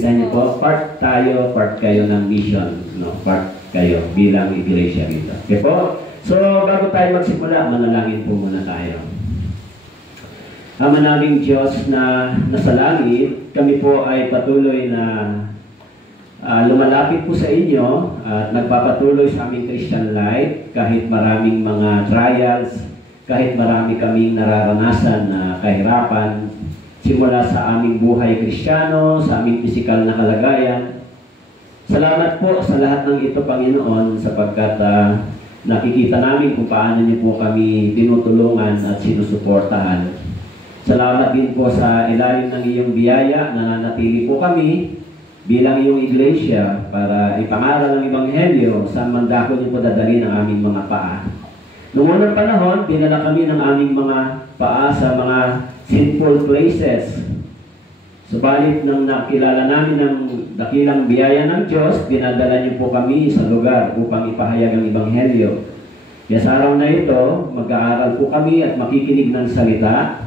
Naintindihan niyo po? Part tayo, part kayo ng mission. No? Part kayo bilang iglesia rito. Okay po? So, bago tayo magsimula, manalangin po muna tayo. Ama naming Diyos na nasa langit, kami po ay patuloy na lumalapit po sa inyo at nagpapatuloy sa aming Christian life kahit maraming mga trials, kahit marami kaming nararanasan na kahirapan simula sa aming buhay Kristiyano, sa aming pisikal na kalagayan. Salamat po sa lahat ng ito, Panginoon, sapagkat nakikita namin kung paano niyo po kami tinutulungan at sinusuportahan. Salamat din po sa ilalim ng iyong biyaya na nanatili po kami bilang iyong iglesia para ipangaral ang Ebanghelyo sa mandako niyo po dadalhin ang aming mga paa. Noong unang panahon, dinala kami ng aming mga paa sa mga sinful places. Subalit nang nakilala namin ng dakilang biyaya ng Diyos, dinadala niyo po kami sa lugar upang ipahayag ang Ebanghelyo. Kaya sa araw na ito, mag-aaral po kami at makikinig ng salita.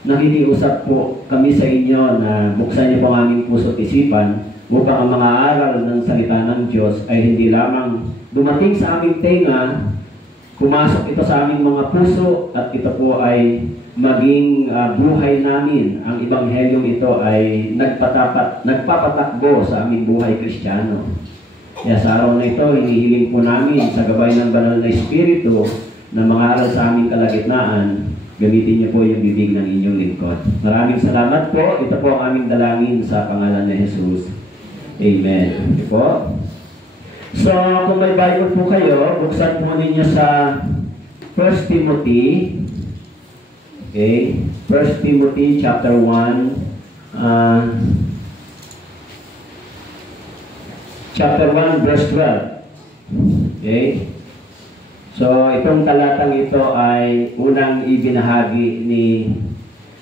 Nakikiusap po kami sa inyo na buksan niyo po ang aming puso at isipan upang ang mga aral ng salita ng Diyos ay hindi lamang dumating sa aming tenga, pumasok ito sa aming mga puso at ito po ay maging buhay namin. Ang Ebanghelyong ito ay nagpapatakbo sa aming buhay Kristiyano. Kaya sa araw na ito, hinihiling po namin sa gabay ng Banal na Espiritu na mga aral sa aming kalagitnaan, gamitin niyo po yung bibig ng inyong lingkod. Maraming salamat po. Ito po ang aming dalangin sa pangalan ni Jesus. Amen. Okay po? So, kung may Bible po kayo, buksan po ninyo sa 1 Timothy. Okay? 1 Timothy chapter 1. Chapter 1 verse 12. Okay? So, itong talatang ito ay unang ibinahagi ni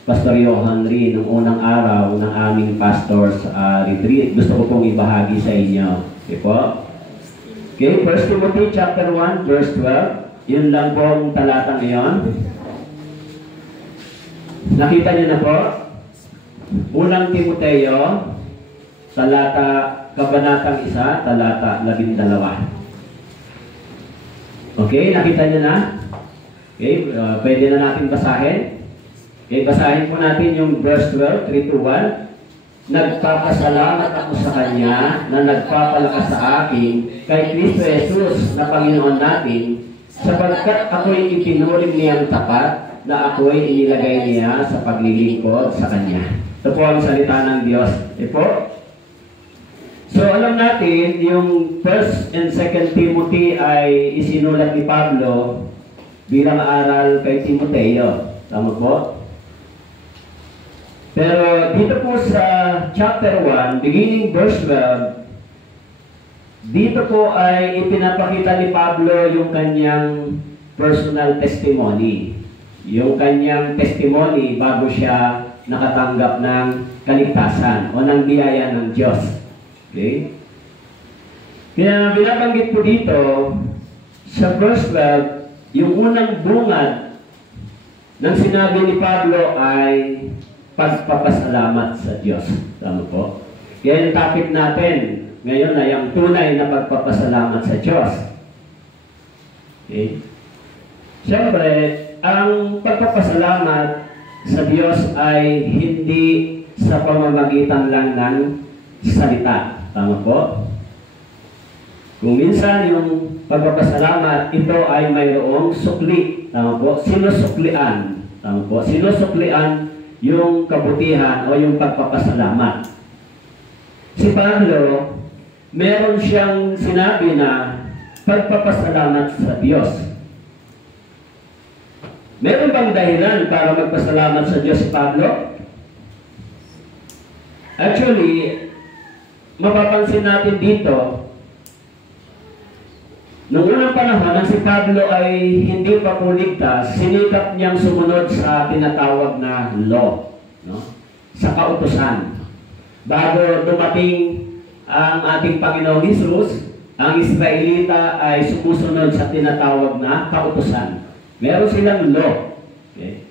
Pastor Johan Ri nung unang araw ng aming pastor's retreat. Gusto ko pong ibahagi sa inyo. Okay po? Okay, 1 Timothy chapter 1 verse 12. Yun lang po ang talatang iyon. Nakita niyo na po? Unang Timoteo, kabanatang 1, talata 12. Okay, nakita niyo na? Okay, pwede na natin basahin. Okay, basahin po natin yung verse 12, 3 to 1. Nagpapasalamat ako sa Kanya na nagpapalakas sa akin kay Kristo Jesus na Panginoon natin, sapagkat ako'y itinuring niyang tapat na ako'y inilagay niya sa paglilingkod sa Kanya. Ito po ang salita ng Diyos. Ito po. So, alam natin, yung 1 and 2 Timothy ay isinulat ni Pablo bilang aral kay Timoteo. Tama po? Pero dito po sa chapter 1, beginning verse 12, dito po ay ipinapakita ni Pablo yung kanyang personal testimony. Yung kanyang testimony bago siya nakatanggap ng kaligtasan o ng biyaya ng Diyos. Okay? Kaya binabanggit po dito sa verse 12, yung unang bungad ng sinabi ni Pablo ay pagpapasalamat sa Diyos. Tama po? Kaya yung topic natin ngayon ay ang tunay na pagpapasalamat sa Diyos. Okay? Siyempre, ang pagpapasalamat sa Diyos ay hindi sa pamamagitan lang ng salita. Tama po? Kung minsan yung pagpapasalamat, ito ay mayroong sukli. Tama po? Sinusuklian. Tama po? Sinusuklian yung kabutihan o yung pagpapasalamat. Si Pablo, meron siyang sinabi na pagpapasalamat sa Diyos. Meron bang dahilan para magpasalamat sa Diyos si Pablo? Actually, mapapansin natin dito, noong unang panahon, nang si Pablo ay hindi pa po ligtas, sinikap niyang sumunod sa tinatawag na law, no? Sa kautusan. Bago dumating ang ating Panginoong Hesus, ang Israelita ay sumusunod sa tinatawag na kautusan. Meron silang law. Okay?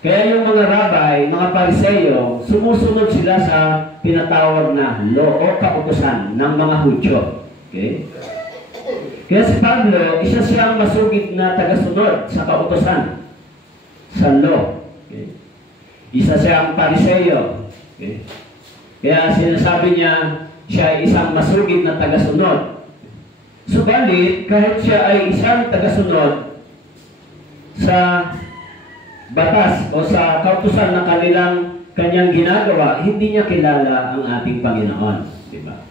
Kaya yung mga rabbi, buhay, mga Pariseo, sumusunod sila sa tinatawag na law o kautusan ng mga Hudyo. Okay? Kaya si Pablo, isa siyang masugid na tagasunod sa kautusan, sa law. Okay? Isa siyang Pariseo. Okay? Kaya sinasabi niya, siya ay isang masugid na tagasunod. Subalit, kahit siya ay isang tagasunod sa batas o sa kautusan na kanyang ginagawa, hindi niya kilala ang ating Panginoon. Diba?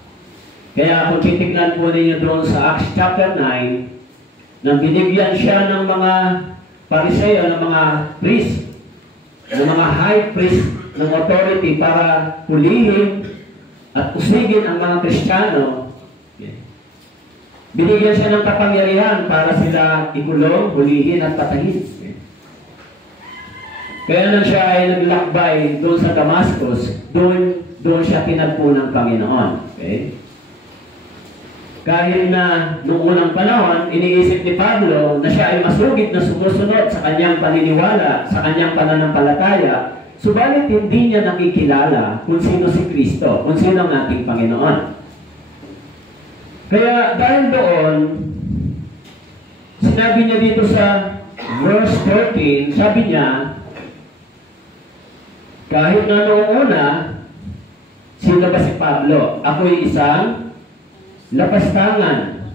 Kaya kung titignan po ninyo doon sa Acts chapter 9, nang binigyan siya ng mga Pariseo, ng mga priest, ng mga high priest ng authority para hulihin at usigin ang mga Kristiyano, binigyan siya ng kapangyarihan para sila ikulong, hulihin at patayin. Kaya nang siya ay naglakbay doon sa Damascus, doon siya tinagpo ng Panginoon. Okay? Kahit na noong unang panahon, iniisip ni Pablo na siya ay masugid na sumusunod sa kanyang paniniwala, sa kanyang pananampalataya, subalit hindi niya nakikilala kung sino si Kristo, kung sino ang ating Panginoon. Kaya dahil doon, sinabi niya dito sa verse 13, sabi niya, kahit na noong una, sino ba si Pablo? Ako'y isang lapastangan,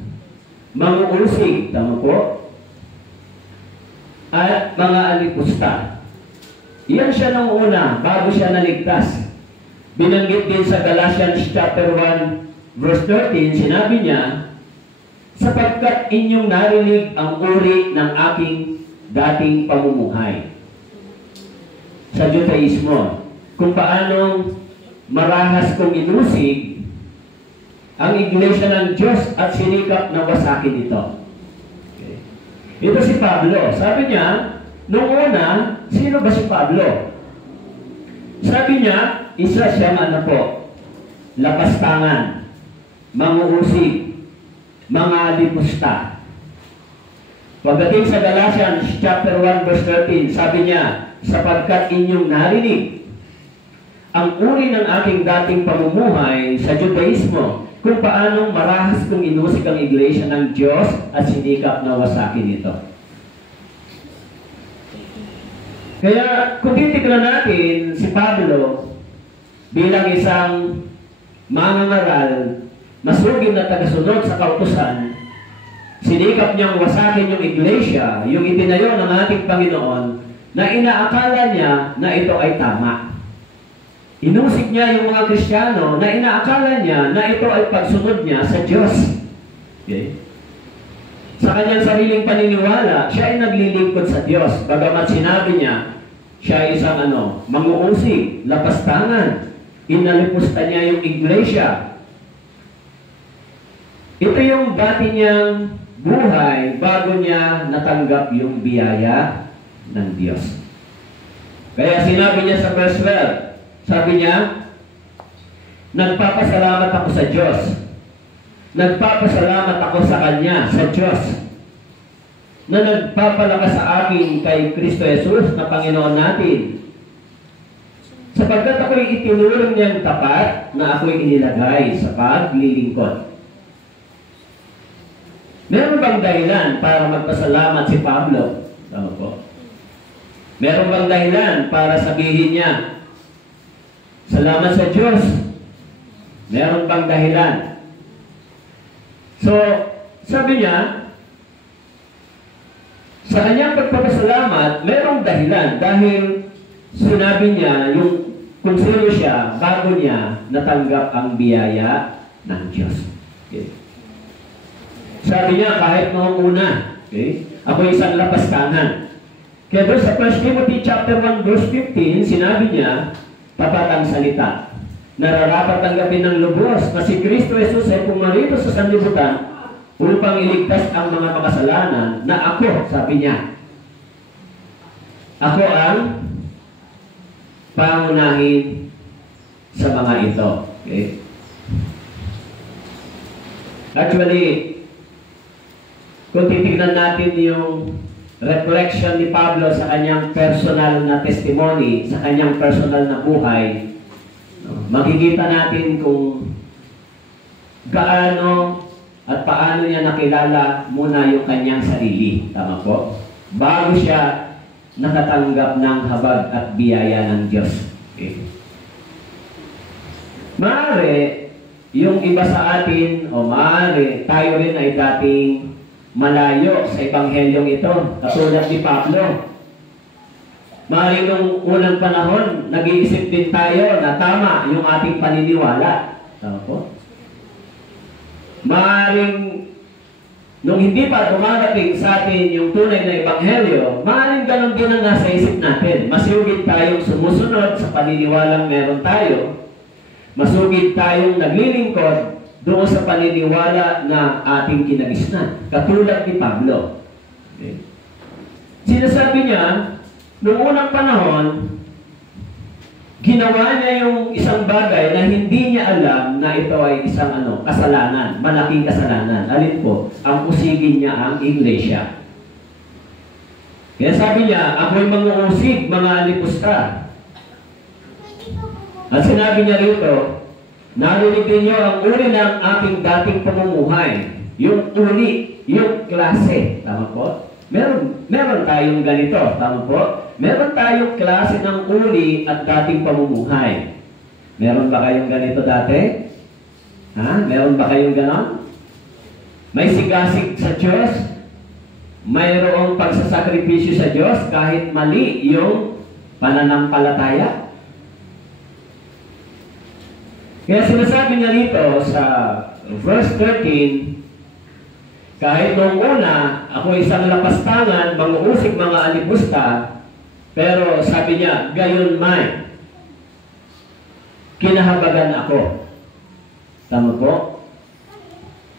manguusig, tama po, at mga alipusta. Iyan siya noong una, bago siya naligtas. Binanggit din sa Galatians chapter 1, verse 13, sinabi niya, sapagkat inyong narinig ang uri ng aking dating pamumuhay sa Judaismo, kung paanong marahas kong inusig ang iglesia ng Diyos at sinikap na wasakin ito. Okay. Ito si Pablo. Sabi niya, noong una, sino ba si Pablo? Sabi niya, isa siyang lapastangan, manguusig, mga lipusta. Pagdating sa Galatians chapter 1 verse 13, sabi niya, sapagkat inyong narinig ang uri ng aking dating pamumuhay sa Judaismo, kung paanong marahas kong inusig ang iglesia ng Diyos at sinikap na wasakin ito. Kaya kung titignan natin si Pablo bilang isang mangangaral, masugid na tagasunod sa kautusan, sinikap niyang wasakin yung iglesia, yung itinayo ng ating Panginoon, na inaakala niya na ito ay tama. Inusig niya yung mga Kristiyano na inaakala niya na ito ay pagsunod niya sa Diyos. Okay? Sa kanyang sariling paniniwala, siya ay naglilingkod sa Diyos. Bagamat sinabi niya, siya ay isang manguusig, lapastangan. Inalipusta niya yung iglesia. Ito yung dati niyang buhay bago niya natanggap yung biyaya ng Diyos. Kaya sinabi niya sa verse 12, sabi niya, nagpapasalamat ako sa Diyos. Nagpapasalamat ako sa Kanya, sa Diyos, na nagpapalakas sa akin kay Kristo Jesus na Panginoon natin. Sapagkat ako'y itinuring niyang tapat na ako'y inilagay sa paglilingkod. Meron bang dahilan para magpasalamat si Pablo? Tama po. Meron bang dahilan para sabihin niya, salamat sa Diyos? Meron bang dahilan? So, sabi niya, sa kanyang pagpapasalamat, merong dahilan dahil sinabi niya kung sino siya bago niya natanggap ang biyaya ng Diyos. Okay. Sabi niya, kahit noong una, ako isang lapastangan. Kaya doon sa 1 Timothy chapter 1 verse 15, sinabi niya, tapat ang salita. Nararapat tanggapin ng lubos na si Kristo Jesus ay pumarito sa sanlibutan upang iligtas ang mga makasalanan na ako, sabi niya. Ako ang pangunahin sa mga ito. Okay? Actually, kung titignan natin yung reflection ni Pablo sa kanyang personal na testimony, sa kanyang personal na buhay, makikita natin kung gaano at paano niya nakilala muna yung kanyang sarili. Tama po? Bago siya nakatanggap ng habag at biyaya ng Diyos. Okay. Maaari, yung iba sa atin, o maaari, tayo rin ay dating malayo sa ebanghelyong ito, katulad ni Pablo. Maaari nung unang panahon, nag-iisip din tayo na tama yung ating paniniwala. Tama po? Maaring nung hindi pa dumarating sa atin yung tunay na ebanghelyo, maaaring ganun din ang nasa isip natin. Masugid tayong sumusunod sa paniniwalang meron tayo. Masugid tayong naglilingkod doon sa paniniwala na ating kinagisnan. Katulad ni Pablo. Okay. Sinasabi niya, noong unang panahon, ginawa niya yung isang bagay na hindi niya alam na ito ay isang kasalanan, malaking kasalanan. Alin po? Ang usigin niya ang iglesia. Kaya sabi niya, ako'y manguusig, mga alipusta. At sinabi niya rito, narinig niyo ang uri ng aking dating pamumuhay. Yung uri, yung klase. Tama po? Meron tayong ganito. Tama po? Meron tayong klase ng uri at dating pamumuhay. Meron ba kayong ganito dati? Ha? Meron ba kayong ganon? May sigasig sa Diyos? Mayroong pagsasakripisyo sa Diyos kahit mali yung pananampalataya? Kaya sinasabi niya rito sa verse 13, kahit noong una, ako isang lapastangan, manguusig mga alipusta, pero sabi niya, gayon may, kinahabagan ako. Tama po?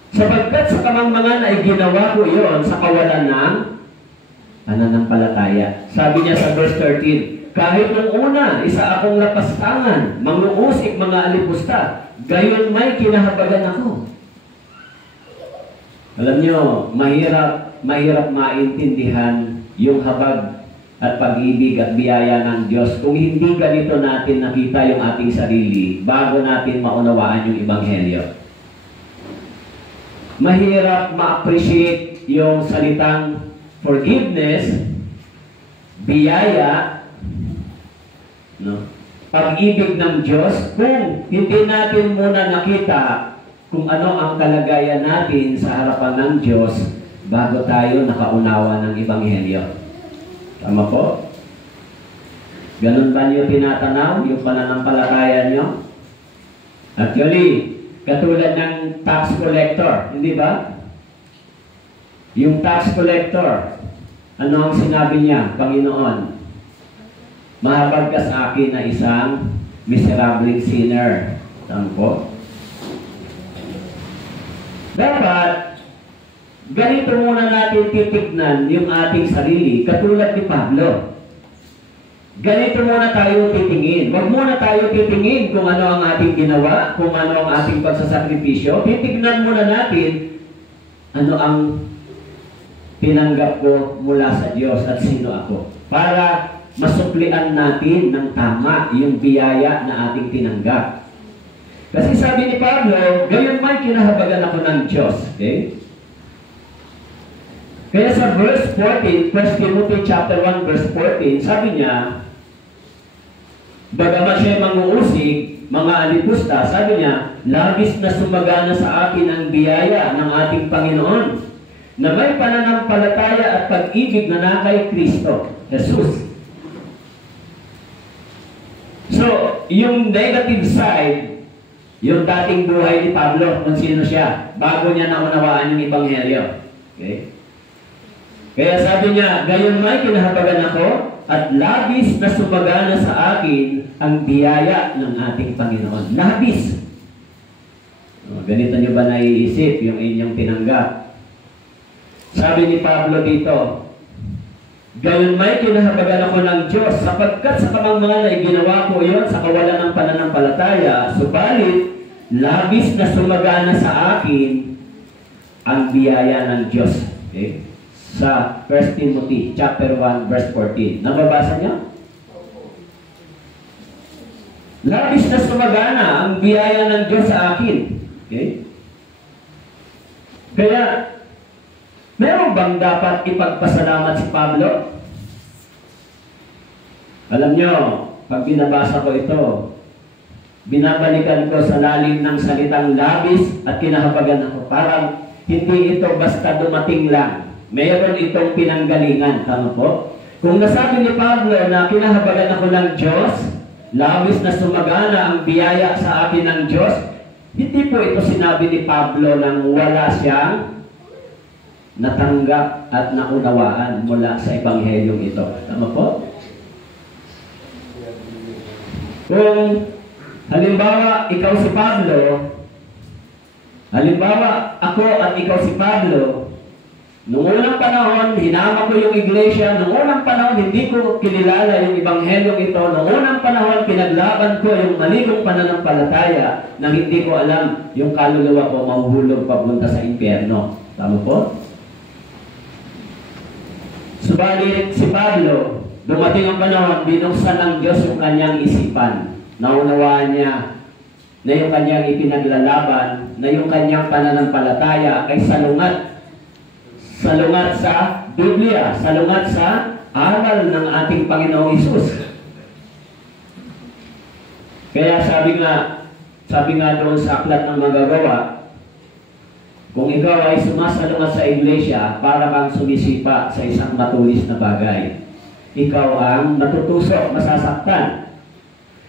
Sapagkat sa kamangmangan ay ginawa ko iyon sa kawalan ng pananampalataya. Sabi niya sa verse 13, kahit noong una, isa akong lapastangan, manguusig mga alipusta, gayon may kinahabagan ako. Alam niyo, mahirap maintindihan yung habag at pag-ibig at biyaya ng Diyos kung hindi ganito natin nakita yung ating sarili bago natin maunawaan yung ebanghelyo. Mahirap ma-appreciate yung salitang forgiveness, biyaya, pag-ibig ng Diyos kung hindi natin muna nakita kung ano ang kalagayan natin sa harapan ng Diyos bago tayo nakaunawa ng ebanghelyo. Tama po? Ganun ba niyo tinatanaw yung pananampalataya niyo? Actually, katulad ng tax collector, hindi ba? Yung tax collector, ano ang sinabi niya, Panginoon? Mahabag ka sa akin na isang miserable sinner. Tama po? Dapat, ganito muna natin titignan yung ating sarili, katulad ni Pablo. Ganito muna tayo titingin. Huwag muna tayo titingin kung ano ang ating ginawa, kung ano ang ating pagsasakripisyo. Titignan muna natin ano ang tinanggap ko mula sa Diyos at sino ako. Para masuklian natin ng tama yung biyaya na ating tinanggap. Kasi sabi ni Pablo, gayon man kinahabagan ako ng Diyos. Okay? Kaya sa verse 14, 1 Timothy chapter 1 verse 14, sabi niya, bagamat siya manguusig, mga alipusta, sabi niya, labis na sumagana sa akin ang biyaya ng ating Panginoon, na may pananampalataya at pag-ibig na nakay Kristo, Jesus. So, yung negative side, yung dating buhay ni Pablo, kung sino siya, bago niya naunawaan yung ebanghelyo. Okay? Kaya sabi niya, gayon may kinahabagan ako at labis na sumagana sa akin ang biyaya ng ating Panginoon. Labis. Ganito niyo ba naiisip yung inyong tinanggap? Sabi ni Pablo dito, gayon may kinahabagan ako ng Diyos sapagkat sa kamangmangan ay ginawa ko iyon sa kawalan ng pananampalataya, subalit labis na sumagana sa akin ang biyaya ng Diyos. Okay? sa 1 Timothy chapter 1 verse 14. Nababasa niyo? Labis na sumagana ang biyaya ng Diyos sa akin. Okay? Kaya, meron bang dapat ipagpasalamat si Pablo? Alam niyo, pag binabasa ko ito, binabalikan ko sa lalim ng salitang labis at kinahabagan ako. Parang hindi ito basta dumating lang. Mayroon itong pinanggalingan. Tama po? Kung nasabi ni Pablo na kinahabagan ako ng Diyos, labis na sumagana ang biyaya sa akin ng Diyos, hindi po ito sinabi ni Pablo nang wala siyang natanggap at naunawaan mula sa Ebanghelyong ito. Tama po? Kung halimbawa ikaw si Pablo, halimbawa ako at ikaw si Pablo, noong unang panahon, hinama ko yung iglesia. Noong unang panahon, hindi ko kilala yung Ebanghelyong ito. Noong unang panahon, pinaglaban ko yung mali kong pananampalataya nang hindi ko alam yung kaluluwa ko mahuhulog papunta sa impyerno. Tama po? Subalit si Pablo, dumating ang panahon, binuksan ng Diyos yung kanyang isipan. Naunawaan niya na yung kanyang ipinaglalaban, na yung kanyang pananampalataya ay salungat sa Biblia, salungat sa aral ng ating Panginoong Hesus. Kaya sabi nga doon sa Aklat ng Manggagawa, kung ikaw ay sumasalungat sa iglesia, para kang sumisipa sa isang matulis na bagay. Ikaw ang natutusok, masasaktan.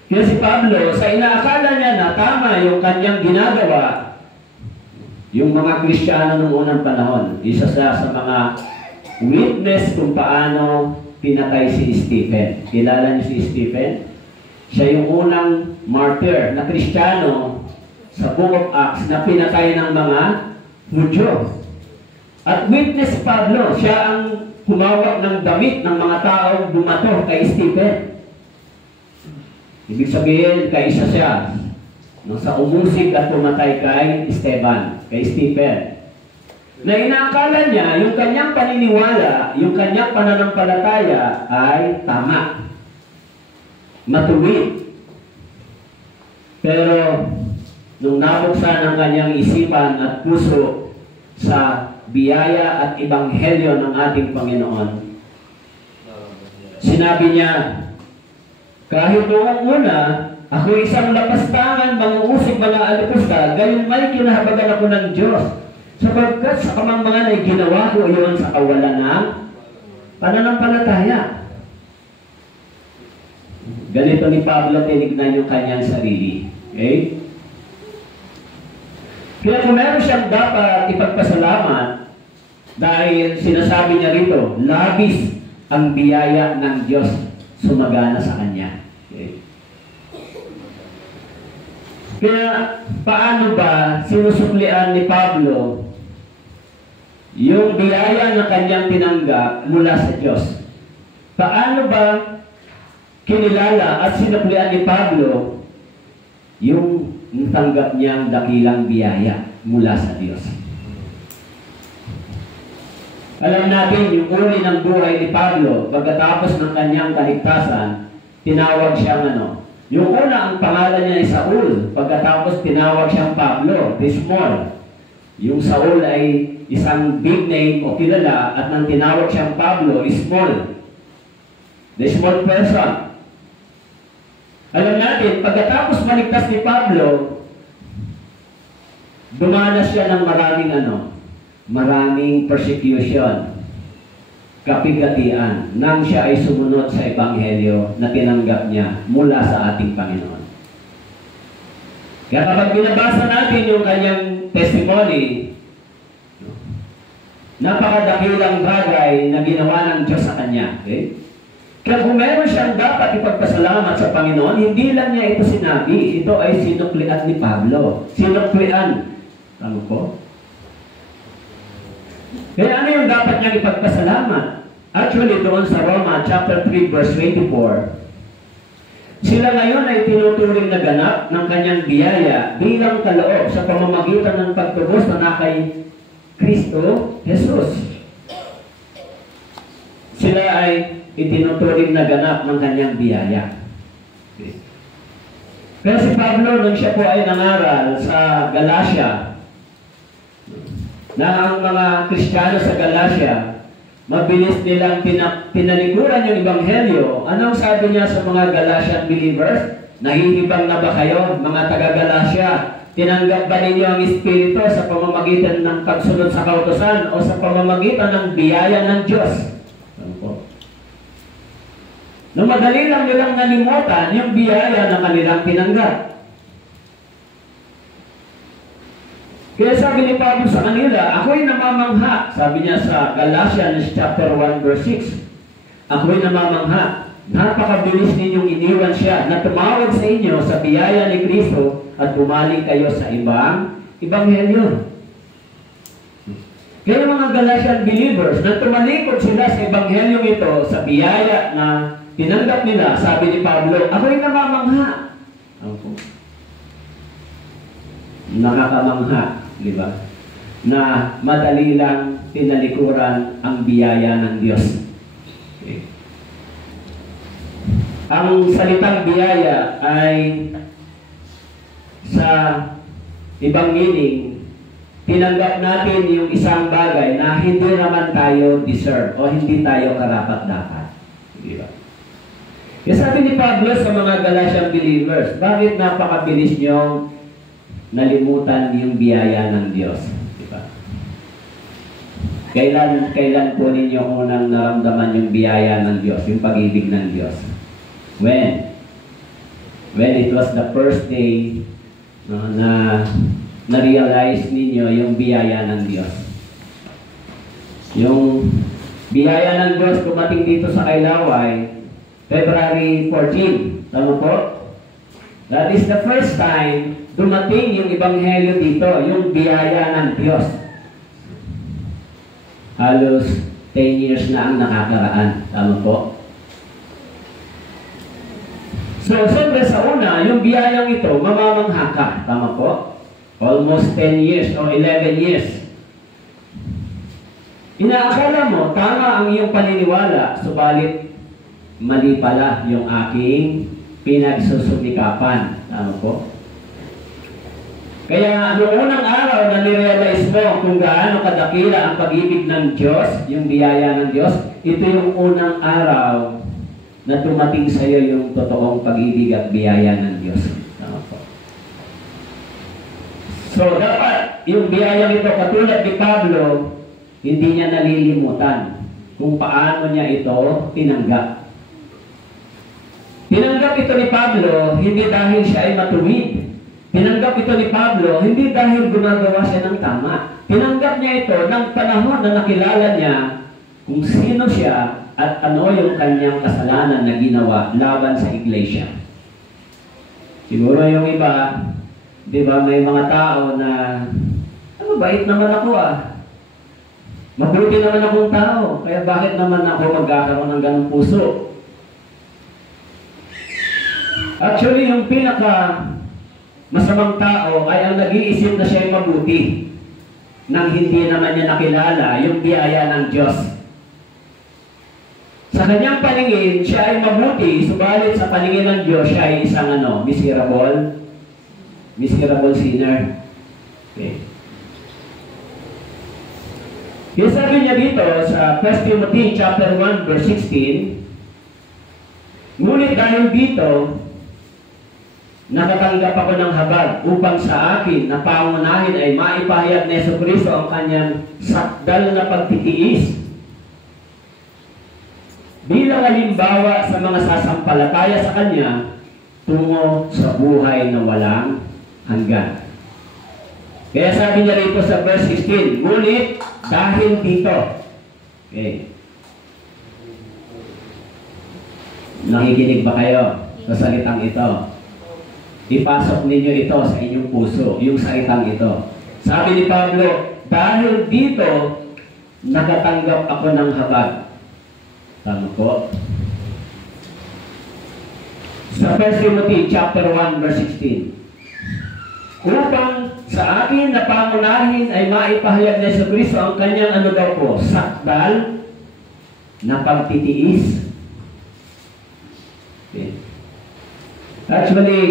Kaya si Pablo, sa inaakala niya na tama yung kanyang ginagawa, yung mga Kristiyano noong unang panahon, isa sa mga witness kung paano pinatay si Stephen. Kilala niyo si Stephen? Siya yung unang martyr na Kristiyano sa Book of Acts na pinatay ng mga Hudyo. At witness Pablo, siya ang humawak ng damit ng mga taong bumato kay Stephen. Ibig sabihin, kaisa siya nung sa umusig at pumatay kay Esteban, kay Stephen. Na inaakala niya, yung kanyang paniniwala, yung kanyang pananampalataya ay tama. Matuwid. Pero, nung nabuksan ang kanyang isipan at puso sa biyaya at ebanghelyo ng ating Panginoon, sinabi niya, kahit noong una, ako isang lapastangan, manguusig mga alipusta, gayon may kinahabagan ako ng Diyos. Sapagkat sa kamangmangan ay ginawa ko iyon sa kawalan ng pananampalataya. Ganito ni Pablo, tinignan yung kanyang sarili. Okay? Kaya kung meron siyang dapat ipagpasalamat, dahil sinasabi niya rito, labis ang biyaya ng Diyos sumagana sa kanya. Okay? Kaya, paano ba sinusuklian ni Pablo yung biyaya na kanyang tinanggap mula sa Diyos? Paano ba kinilala at sinuklian ni Pablo yung tanggap niyang dakilang biyaya mula sa Diyos? Alam natin, yung uri ng buhay ni Pablo, pagkatapos ng kanyang kaligtasan, tinawag siyang yung una, ang pangalan niya ay Saul. Pagkatapos, tinawag siyang Pablo, the small. Yung Saul ay isang big name o kilala, at nang tinawag siyang Pablo, small. The small person. Alam natin, pagkatapos maligtas ni Pablo, dumanas siya ng maraming persecution, kapigatian, nang siya ay sumunod sa Ebanghelyo na tinanggap niya mula sa ating Panginoon. Kaya kapag binabasa natin yung kanyang testimony, napakadakilang bagay na ginawa ng Diyos sa kanya. Okay? Kaya kung meron siyang dapat ipagpasalamat sa Panginoon, hindi lang niya ito sinabi, ito ay sinuklian ni Pablo. Sinuklian. Ano po? Kaya ano yung dapat niyang ipagpasalamat? Actually, doon sa Roma chapter 3 verse 24, sila ngayon ay tinuturing na ganap ng kanyang biyaya bilang kaloob sa pamamagitan ng pagtubos na kay Kristo Jesus. sila ay itinuturing na ganap ng kanyang biyaya. Okay. Pero si Pablo, nung siya po ay nangaral sa Galacia, na ang mga Kristiyano sa Galacia, mabilis nilang tinalikuran yung Ebanghelyo. Anong sabi niya sa mga Galatian believers? Nahihibang na ba kayo, mga taga-Galacia? Tinanggap ba ninyo ang Espiritu sa pamamagitan ng pagsunod sa kautusan o sa pamamagitan ng biyaya ng Diyos? Ano po? Nung madali lang nilang nalimutan yung biyaya na kanilang tinanggap. Kaya sabi ni Pablo sa kanila, ako'y namamangha. Sabi niya sa Galatians chapter 1 verse 6. Ako'y namamangha. Napakabilis ninyong iniwan siya na tumawag sa inyo sa biyaya ni Kristo at bumalik kayo sa ibang ebanghelyo. Kaya mga Galatian believers, na tumalikod sila sa ebanghelyo ito, sa biyaya na tinanggap nila, sabi ni Pablo, ako'y namamangha. Nakakamangha, di ba? Na madali lang tinalikuran ang biyaya ng Diyos. Okay. Ang salitang biyaya ay sa ibang meaning, tinanggap natin yung isang bagay na hindi naman tayo deserve o hindi tayo karapat-dapat. Di ba? Kaya sabi ni Pablo sa mga Galatian believers, bakit napakabilis nyo nalimutan yung biyaya ng Diyos? Di ba? Kailan po ninyo unang naramdaman yung biyaya ng Diyos, yung pag-ibig ng Diyos? When it was the first day na na-realize ninyo yung biyaya ng Diyos. Yung biyaya ng Diyos kumating dito sa Kailaway, February 14. Tama po? That is the first time dumating yung ebanghelyo dito, yung biyaya ng Diyos. Halos 10 years na ang nakakaraan. Tama po? So, siyempre sa una, yung biyayang ito, mamamangha ka. Tama po? Almost 10 years o 11 years. Inaakala mo, tama ang iyong paniniwala, subalit mali pala yung aking pinagsusumikapan. Tama po? Kaya noong unang araw na nirealize mo kung gaano kadakila ang pag-ibig ng Diyos, yung biyaya ng Diyos, ito yung unang araw na tumating sa iyo yung totoong pag-ibig at biyaya ng Diyos. Tama po. So, dapat yung biyaya nito, katulad ni Pablo, hindi niya nalilimutan kung paano niya ito tinanggap. Tinanggap ito ni Pablo, hindi dahil siya ay matuwid. Tinanggap ito ni Pablo, hindi dahil gumagawa siya ng tama. Tinanggap niya ito ng panahon na nakilala niya kung sino siya at ano yung kanyang kasalanan na ginawa laban sa iglesia. Siguro yung iba, di ba, may mga tao na, bait naman ako mabuti naman akong tao, kaya bakit naman ako magkakaroon ng ganong puso? Actually, yung pinaka masamang tao ay ang nag-iisip na siya'y mabuti nang hindi naman niya nakilala yung biyaya ng Diyos. Sa kanyang paningin, siya ay mabuti, subalit sa paningin ng Diyos, siya ay isang miserable sinner. Okay. Yung sabi niya dito sa 1 Timothy chapter 1 verse 16, ngunit dahil dito, nakatanggap ako ng habag upang sa akin na pangunahin ay maipahayag ni Jesucristo ang kanyang sakdal na pagtitiis bilang halimbawa sa mga sasampalataya sa Kanya tungo sa buhay na walang hanggan. Kaya sabi niya rito sa verse 16, ngunit dahil dito. Okay. Nakikinig ba kayo sa salitang ito? Ipasok ninyo ito sa inyong puso, yung salitang ito. Sabi ni Pablo, dahil dito, nakatanggap ako ng habag. Tama po. Sa 1 Timothy chapter 1 verse 16. Upang sa akin na pangunahin ay maipahayag ni Jesucristo ang kanyang sakdal na pagtitiis. Okay. Actually,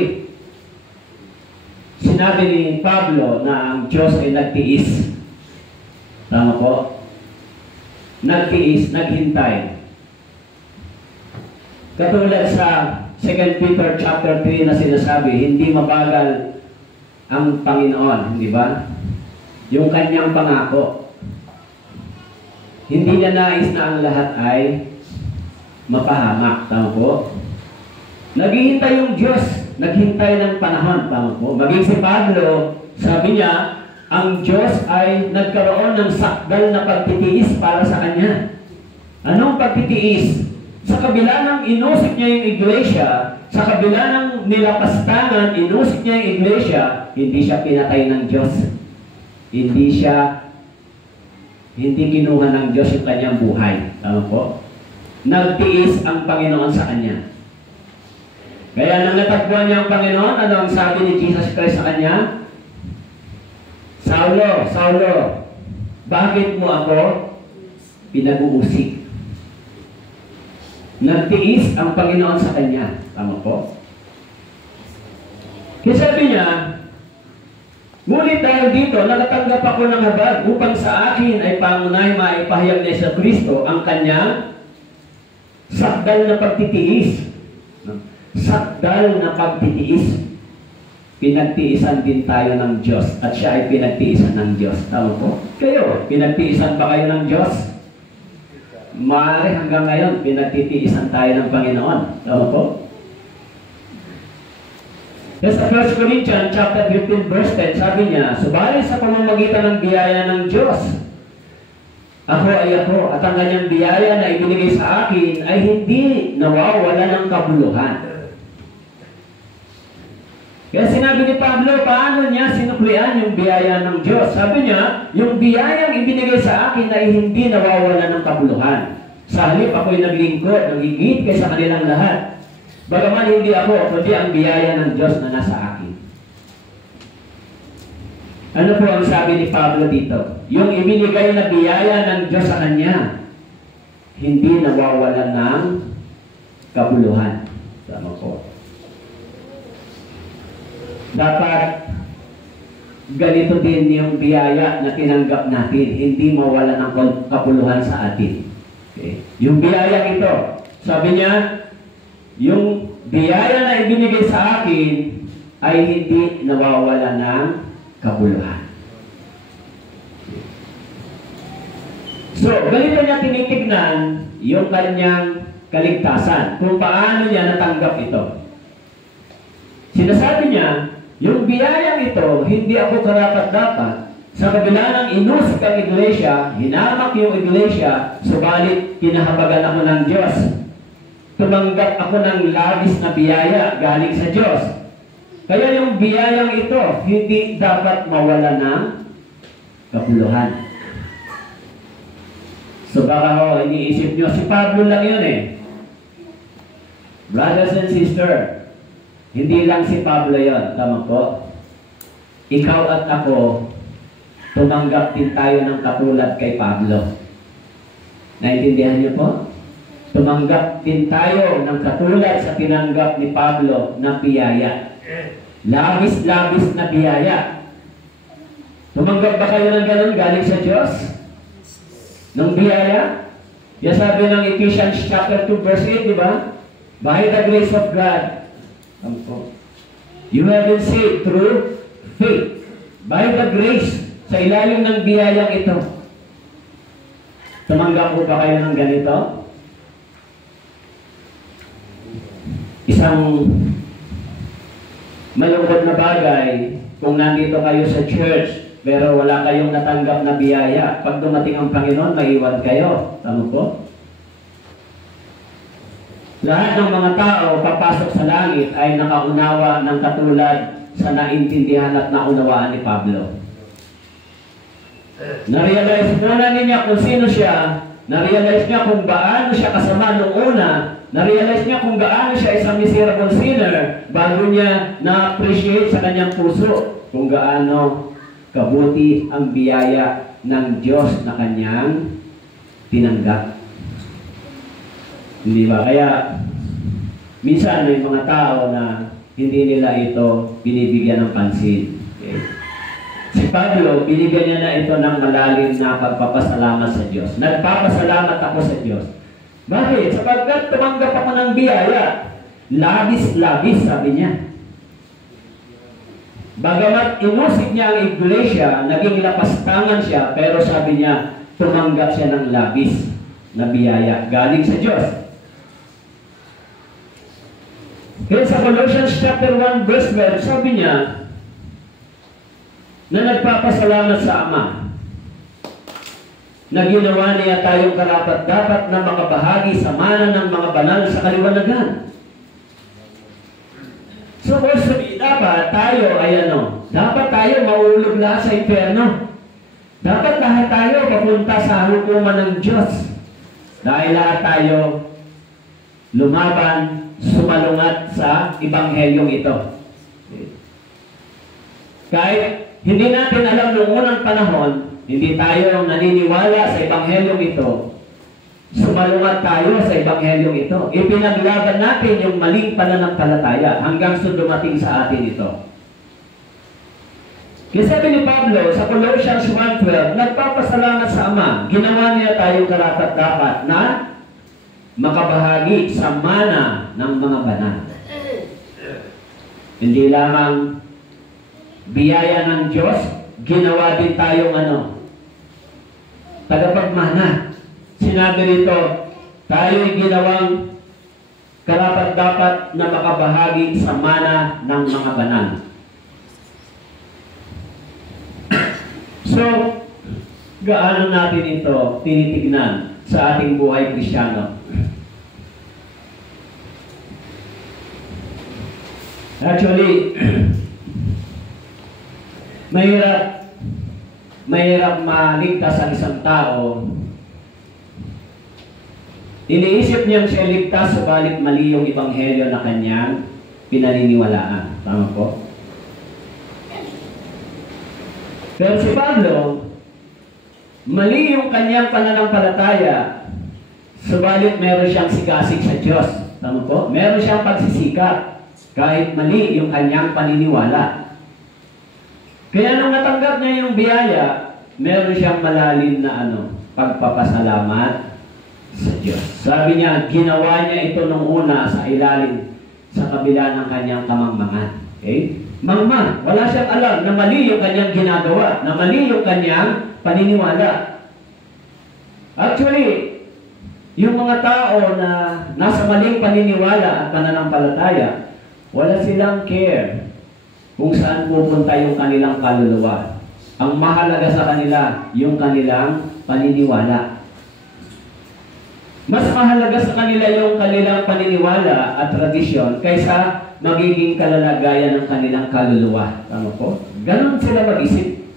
sinabi ni Pablo na ang Diyos ay nagtiis. Tama po? Nagtiis, naghintay. Katulad sa 2 Peter chapter 3 na sinasabi, hindi mabagal ang Panginoon, hindi ba? Yung kanyang pangako. Hindi niya nais na ang lahat ay mapahamak. Tama po? Naghihintay yung Diyos. Naghintay ng panahon. Tama po? Maging si Pablo, sabi niya, ang Diyos ay nagkaroon ng sakdal na pagtitiis para sa kanya. Anong pagtitiis? Sa kabila ng inusik niya yung iglesia, sa kabila ng nilapastangan, inusik niya yung iglesia, hindi siya pinatay ng Diyos. Hindi kinuha ng Diyos yung kanyang buhay. Tama po? Nagtiis ang Panginoon sa kanya. Kaya nang natagpuan niya ang Panginoon, ano ang sabi ni Jesus Christ sa kanya? Saulo, Saulo, bakit mo ako pinag-uusik? Nagtiis ang Panginoon sa kanya. Tama po? Kaya sabi niya, ngunit dahil dito, nakatanggap ako ng habag upang sa akin ay pangunay maipahayag ni Yesu Kristo ang kanyang sakdal na pagtitiis. Sakdal na pagtitiis. Pinagtiisan din tayo ng Diyos at siya ay pinagtiisan ng Diyos. Tama po? Kayo, pinagtiisan ba kayo ng Diyos? Maaari hanggang ngayon, pinagtitiisan tayo ng Panginoon. Tama po? Yes, sa 1 Corinthians chapter 15 verse 10, sabi niya, subalit sa pamamagitan ng biyaya ng Diyos, ako ay ako, at ang kanyang biyaya na ibinigay sa akin ay hindi nawawala ng kabuluhan. Kaya sinabi ni Pablo, paano niya sinuklian yung biyaya ng Diyos? Sabi niya, yung biyayang ibinigay sa akin ay hindi nawawala ng kabuluhan. Sa halip ako'y naglingkod, nagigit kay sa kanilang lahat. Bagaman hindi ako, kundi ang biyaya ng Diyos na nasa akin. Ano po ang sabi ni Pablo dito? Yung ibinigay na biyaya ng Diyos sa kanya, hindi nawawala ng kabuluhan. Tama po. Dapat ganito din yung biyaya na tinanggap natin, hindi mawala ng kabuluhan sa atin. Okay? Yung biyaya ito, sabi niya, yung biyaya na ibinigay sa akin ay hindi nawawala ng kabuluhan. So, ganito niya tinitignan yung kanyang kaligtasan, kung paano niya natanggap ito. Sinasabi niya, yung biyayang ito, hindi ako karapat-dapat. Sa kabila ng inusik ang iglesia, hinamak yung iglesia, subalit kinahabagan ako ng Diyos. Tumanggap ako ng labis na biyaya galing sa Diyos. Kaya yung biyayang ito, hindi dapat mawala ng kabuluhan. So baka iniisip nyo, si Pablo lang yun eh. Brothers and sisters, hindi lang si Pablo yun. Tama po? Ikaw at ako, tumanggap din tayo ng katulad kay Pablo. Naintindihan niyo po? Tumanggap din tayo ng katulad sa tinanggap ni Pablo na biyaya. Labis-labis na biyaya. Tumanggap ba kayo ng ganun galing sa Diyos? Ng biyaya? Kaya sabi ng Ephesians chapter 2 verse 8, di ba? By the grace of God, you have been saved through faith. By the grace, sa ilalim ng biyayang ito. Tumanggap po ba kayo ng ganito? Isang malungkot na bagay kung nandito kayo sa church pero wala kayong natanggap na biyaya. Pag dumating ang Panginoon, maiwan kayo. Tama po? Lahat ng mga tao papasok sa langit ay nakaunawa ng katulad sa naintindihan at naunawaan ni Pablo. Na-realize muna niya kung sino siya, na-realize niya kung gaano siya kasama noong una, na-realize niya kung gaano siya isang miserable sinner bago niya na-appreciate sa kanyang puso kung gaano kabuti ang biyaya ng Diyos na kanyang tinanggap. Hindi ba? Kaya, minsan may mga tao na hindi nila ito binibigyan ng pansin. Okay? Si Pablo, binigyan niya na ito ng malalim na pagpapasalamat sa Diyos. Nagpapasalamat ako sa Diyos. Bakit? Sapagkat tumanggap ako ng biyaya. Labis-labis, sabi niya. Bagamat inusig niya ang iglesia, naging lapastangan siya, pero sabi niya, tumanggap siya ng labis na biyaya galing sa Diyos. Kaya sa Colossians chapter 1 verse 12, sabi niya na nagpapasalamat sa Ama na ginawa niya tayong karapat-dapat na makabahagi sa mana ng mga banal sa kaliwanagan. So, dapat tayo ay dapat tayo maulog lahat sa impyerno. Dapat lahat tayo papunta sa hukuman ng Diyos. Dahil lahat tayo lumaban, sumalungat sa Ebanghelyong ito. Kahit hindi natin alam noong unang panahon, hindi tayo naniniwala sa Ebanghelyong ito, sumalungat tayo sa Ebanghelyong ito. Ipinaglaban natin yung maling pananampalataya hanggang dumating sa atin ito. Kaya sabi ni Pablo sa Colossians 1:12, nagpapasalamat sa Ama, ginawa niya tayong karapat-dapat na makabahagi sa mana ng mga banal. Hindi lamang biyaya ng Diyos, ginawa din tayong tagapagmana. Sinabi rito, tayo'y ginawang karapat-dapat na makabahagi sa mana ng mga banal. So, gaano natin ito tinitignan sa ating buhay Kristiyano? Actually, mahirap maligtas ang isang tao. Iniisip niyang siya ligtas, subalit mali yung ebanghelyo na kanyang pinaniniwalaan. Tama po? Pero si Pablo, mali yung kanyang pananampalataya, subalit meron siyang sigasig sa Diyos. Tama po? Meron siyang pagsisikap. Kahit mali yung kanyang paniniwala. Kaya nung natanggap niya yung biyaya, meron siyang malalim na pagpapasalamat sa Diyos. Sabi niya, ginawa niya ito nung una sa ilalim, sa kabila ng kanyang kamangmangan. Okay? Mangmang, wala siyang alam na mali yung kanyang ginagawa, na mali yung kanyang paniniwala. Actually, yung mga tao na nasa maling paniniwala at pananampalataya, wala silang care kung saan pupunta yung kanilang kaluluwa. Ang mahalaga sa kanila, yung kanilang paniniwala. Mas mahalaga sa kanila yung kanilang paniniwala at tradisyon kaysa magiging kalalagayan ng kanilang kaluluwa. Tama po? Ganon sila mag-isip.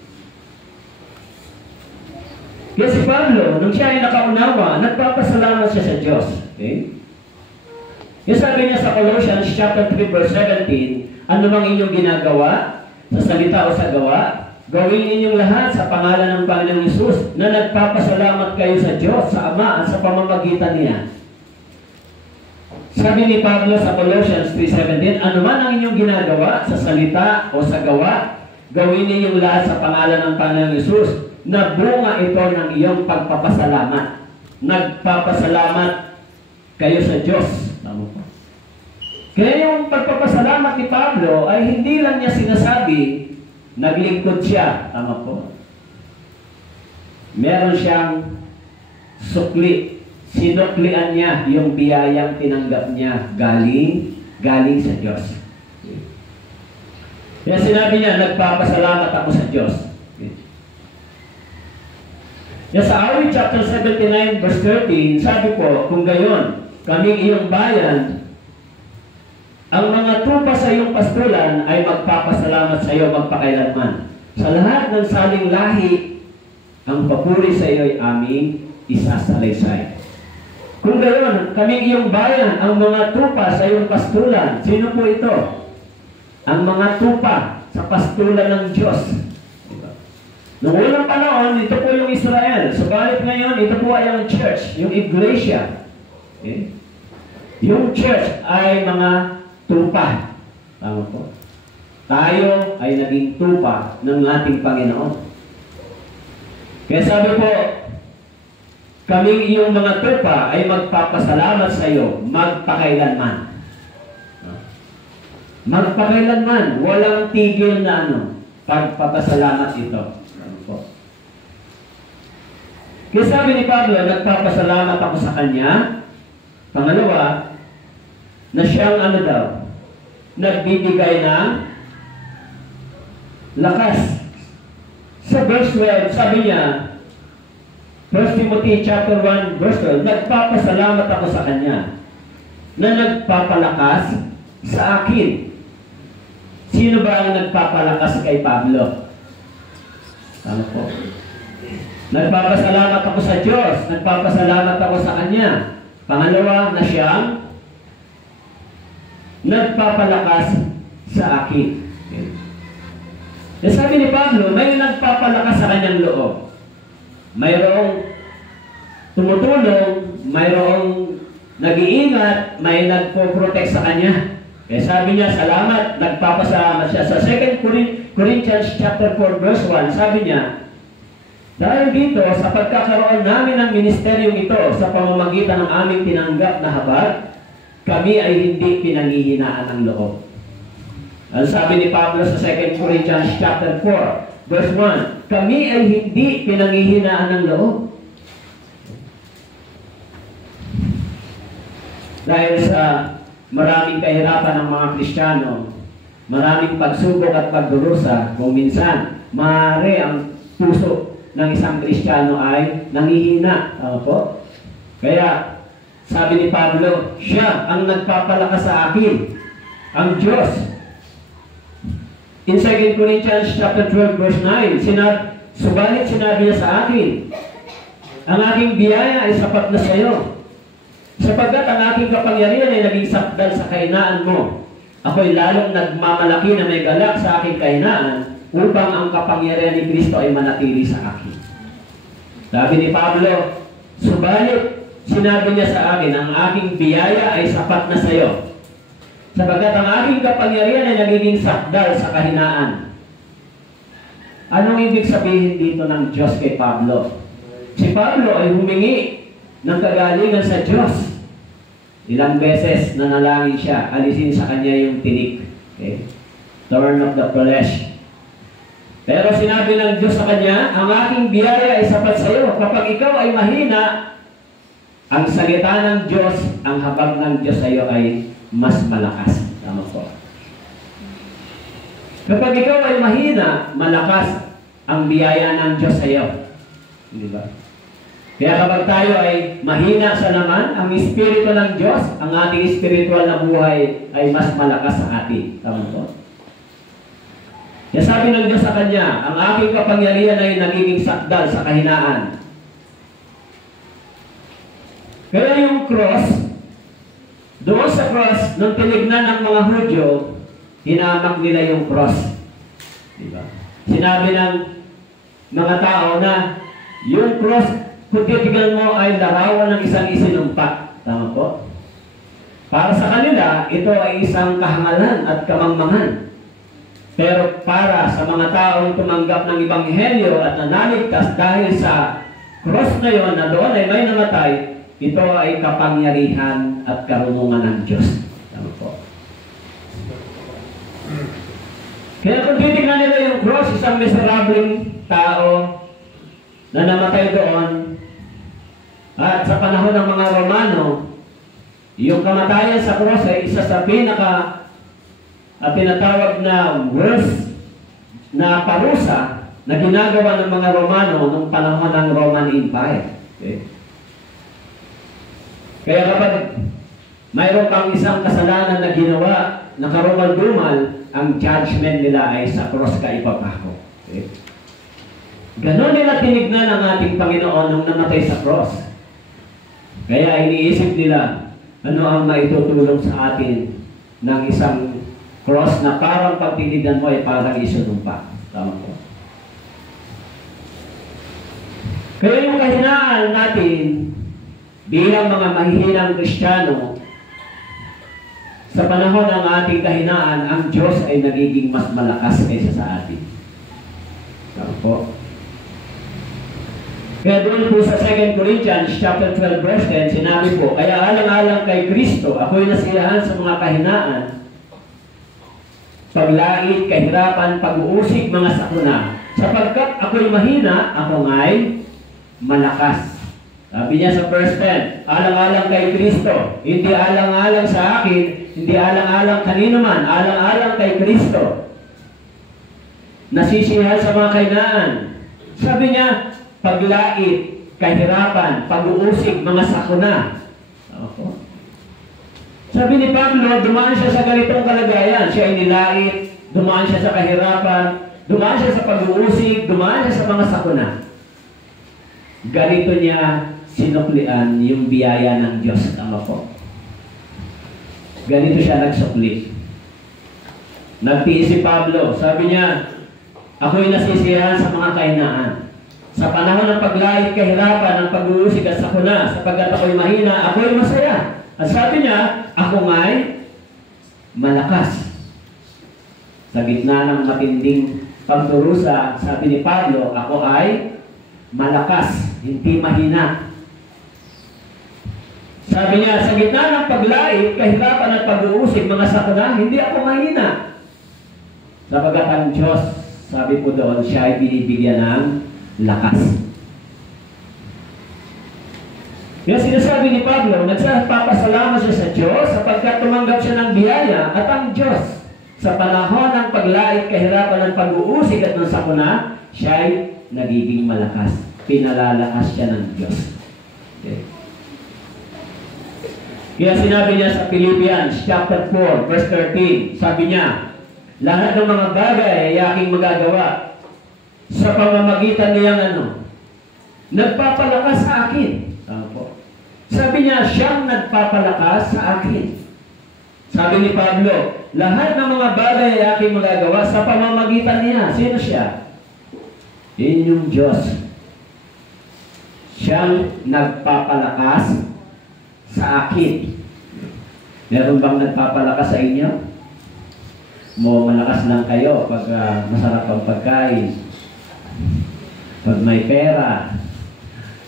Kaya si Pablo, nung siya ay nakaunawa, nagpapasalamat siya sa Diyos. Okay? Yung sabi niya sa Colossians chapter 3 verse 17, ano mang inyong ginagawa, sa salita o sa gawa, gawin ninyong lahat sa pangalan ng Panginoong Hesus na nagpapasalamat kayo sa Diyos, sa Ama at sa pamamagitan niya. Sabi ni Pablo sa Colossians 3:17, ano man ang inyong ginagawa, sa salita o sa gawa, gawin ninyong lahat sa pangalan ng Panginoong Hesus na bunga ito ng iyong pagpapasalamat. Nagpapasalamat kayo sa Diyos. Tama po. Kaya yung pagpapasalamat ni Pablo ay hindi lang niya sinasabi, naglingkod siya. Tama po. Meron siyang sukli. Sinuklian niya yung biyayang tinanggap niya galing sa Diyos. Kaya sinabi niya, nagpapasalamat ako sa Diyos. Kaya sa awit chapter 79 verse 13, sabi po, kung gayon, kaming iyong bayan, ang mga tupa sa iyong pastulan ay magpapasalamat sa iyo magpakailanman. Sa lahat ng saling lahi, ang papuri sa iyo ay aming isasalaysay. Kung gayon, kaming iyong bayan, ang mga tupa sa iyong pastulan, sino po ito? Ang mga tupa sa pastulan ng Diyos. Noong unang panahon, ito po yung Israel. Subalit ngayon, ito po ay ang church, yung iglesia. Okay? Yung church ay mga tupa. Tama po. Tayo ay naging tupa ng ating Panginoon. Kaya sabi po, kaming iyong mga tupa ay magpapasalamat sa iyo magpakailanman. Magpakailanman, walang tigil na pagpapasalamat ito. Kaya sabi ni Pablo, nagpapasalamat ako sa kanya. Pangalawa, na siyang nagbibigay ng lakas. Sa verse 12, sabi niya, 1 Timothy chapter 1, verse 12, nagpapasalamat ako sa kanya na nagpapalakas sa akin. Sino ba ang nagpapalakas kay Pablo? Tama po. Nagpapasalamat ako sa Diyos. Nagpapasalamat ako sa Kanya. Pangalawa, na siyang nagpapalakas sa akin. Okay. Sabi ni Pablo, may nagpapalakas sa kanyang loob. Mayroong tumutulong, mayroong nag-iingat, may nagpo-protect sa kanya. Kaya sabi niya, salamat, nagpapasalamat siya. Sa 2 Corinthians chapter 4 verse 1, sabi niya, dahil dito, sa pagkakaroon namin ng ministeryong ito sa pamamagitan ng aming tinanggap na habag, kami ay hindi pinanghihinaan ng loob. Ang sabi ni Pablo sa 2 Corinthians chapter 4 verse 1, kami ay hindi pinanghihinaan ng loob. Dahil sa maraming kahirapan ng mga Kristiyano, maraming pagsubok at pagdurusa, kung minsan, maaari ang puso ng isang Kristiyano ay nanghihina. Tama po? Kaya, sabi ni Pablo, siya ang nagpapalakas sa akin, ang Diyos. In 2 Corinthians chapter 12 verse 9, subalit sinabi niya sa akin, ang aking biyaya ay sapat na sa iyo, sapagkat ang aking kapangyarihan ay naging sakdal sa kahinaan mo. Ako'y lalong nagmamalaki na may galak sa aking kahinaan upang ang kapangyarihan ni Kristo ay manatili sa akin. Sabi ni Pablo, subalit sinabi niya sa akin, ang aking biyaya ay sapat na sa iyo, sapagkat ang aking kapangyarihan ay nagiging sakdal sa kahinaan. Anong ibig sabihin dito ng Diyos kay Pablo? Si Pablo ay humingi ng kagalingan sa Diyos. Ilang beses nanalangin siya, alisin sa kanya yung tinik. Okay? Thorn of the flesh. Pero sinabi ng Diyos sa kanya, ang aking biyaya ay sapat sa iyo. Kapag ikaw ay mahina, ang salita ng Diyos, ang habag ng Diyos sa iyo ay mas malakas. Tama po. Kapag ikaw ay mahina, malakas ang biyaya ng Diyos sa iyo. Di ba? Kaya kapag tayo ay mahina sa laman, ang Espiritu ng Diyos, ang ating spiritual na buhay ay mas malakas sa atin. Tama po? Kaya sabi ng Diyos sa kanya, ang aking kapangyarihan ay nagiging sakdal sa kahinaan. Kaya yung cross, doon sa cross, nung tinignan ng mga Hudyo, hinamak nila yung cross. Diba? Sinabi ng mga tao na yung cross, kung titignan mo ay larawan ng isang isinumpa. Tama po? Para sa kanila, ito ay isang kahangalan at kamangmangan. Pero para sa mga taong tumanggap ng Ebanghelyo at nanaligtas dahil sa cross na yon na doon ay may namatay, ito ay kapangyarihan at karunungan ng Diyos. Tama po? Kaya kung titignan nila yung cross, isang miserableng tao na namatay doon, at sa panahon ng mga Romano, yung kamatayan sa cross ay isa sa pinaka tinatawag na worst na parusa na ginagawa ng mga Romano nung panahon ng Roman Empire. Okay? Kaya kapag mayroon pang isang kasalanan na ginawa na karumal-dumal, ang judgment nila ay sa cross ka ipapako. Okay? Ganon nila tinignan ang ating Panginoon nung namatay sa cross. Kaya iniisip nila, ano ang maitutulong sa atin ng isang cross na parang pagtitigan mo ay parang isunumpa. Tama po. Kaya yung kahinaan natin bilang mga mahihinang Kristiyano Sa panahon ng ating kahinaan, ang Diyos ay nagiging mas malakas kaysa sa atin. Tama po. Kaya doon po sa 2 Corinthians chapter 12 verse 10, sinabi po, kaya alang-alang kay Kristo, ako'y nasiyahan sa mga kahinaan, paglait, kahirapan, pag-uusig, mga sakuna. Sapagkat ako'y mahina, ako nga'y malakas. Sabi niya sa verse 10, alang-alang kay Kristo, hindi alang-alang sa akin, hindi alang-alang kanino man, alang-alang kay Kristo. Nasisiyahan sa mga kahinaan. Sabi niya, paglait, kahirapan, pag-uusig, mga sakuna. Okay. Sabi ni Pablo, dumaan siya sa ganitong kalagayan. Siya ay nilait, dumaan siya sa kahirapan, dumaan siya sa pag-uusig, dumaan siya sa mga sakuna. Ganito niya sinuklian yung biyaya ng Diyos. Tama po. Ganito siya nagsukli. Nagtiis si Pablo. Sabi niya, ako'y nasisiyahan sa mga kahinaan. Sa panahon ng paglait, kahirapan, ng pag-uusig at sakuna, sapagkat ako'y mahina, ako'y masaya. At sabi niya, ako nga'y malakas. Sa gitna ng matinding pagdurusa, sabi ni Pablo, ako ay malakas, hindi mahina. Sabi niya, sa gitna ng paglait, kahirapan at pag-uusig, mga sakuna, hindi ako mahina. Sapagkat ang Diyos, sabi po doon, siya ay binibigyan ng lakas. Kaya sinasabi ni Pablo, nagpapasalamat siya sa Diyos sapagkat tumanggap siya ng biyaya at ang Diyos sa panahon ng paglait, kahirapan ng pag-uusig at ng sakuna, siya ay nagiging malakas. Pinalalakas siya ng Diyos. Okay. Kaya sinabi niya sa Philippians chapter 4 verse 13, sabi niya, lahat ng mga bagay ay aking magagawa sa pamamagitan niyang nagpapalakas sa akin. Sabi niya, siyang nagpapalakas sa akin. Sabi ni Pablo, lahat ng mga bagay ay aking magagawa sa pamamagitan niya. Sino siya? Inyong Diyos. Siyang nagpapalakas sa akin. Meron bang nagpapalakas sa inyo? Malakas lang kayo pag masarap ang pagkain. Pag may pera,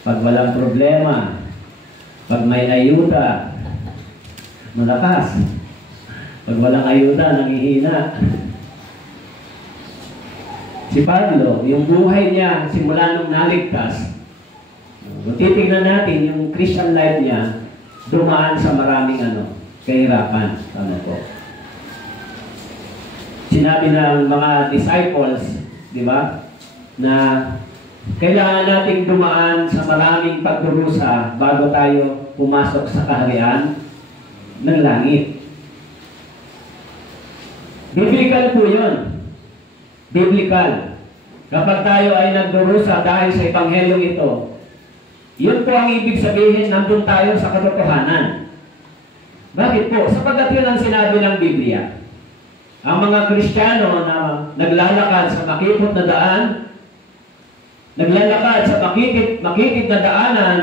pag walang problema, pag may ayuda, malakas. Pag walang ayuda, nangihina. Si Pablo, yung buhay niya, simula nung naligtas, kung titignan natin yung Christian life niya, dumaan sa maraming kahirapan. Tama po. Sinabi ng mga disciples, di ba, na kailangan nating dumaan sa maraming pagdurusa bago tayo pumasok sa kaharian ng langit. Biblical po yun. Biblical. Kapag tayo ay nagdurusa dahil sa ebanghelyong ito, yun po ang ibig sabihin, nandun tayo sa katotohanan. Bakit po? Sapagkat yun ang sinabi ng Biblia. Ang mga Kristiyano na naglalakad sa makipot na daan, naglalakad sa makitid na daanan,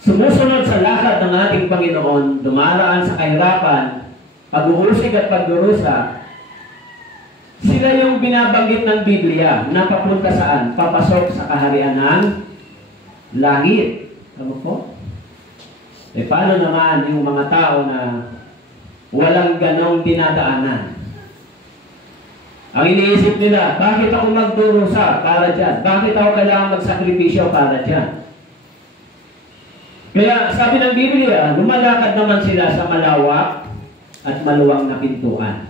sumusunod sa lakad ng ating Panginoon, dumaraan sa kahirapan, pag-uusig at pagdurusa, sila yung binabanggit ng Biblia na papunta saan? Papasok sa kaharian ng langit. Ano po? Paano naman yung mga tao na walang ganong dinadaanan? Ang iniisip nila, bakit ako magdurusa para dyan? Bakit ako kailangan magsakripisyo para dyan? Kaya sabi ng Biblia, lumalakad naman sila sa malawak at maluwang na pintuan.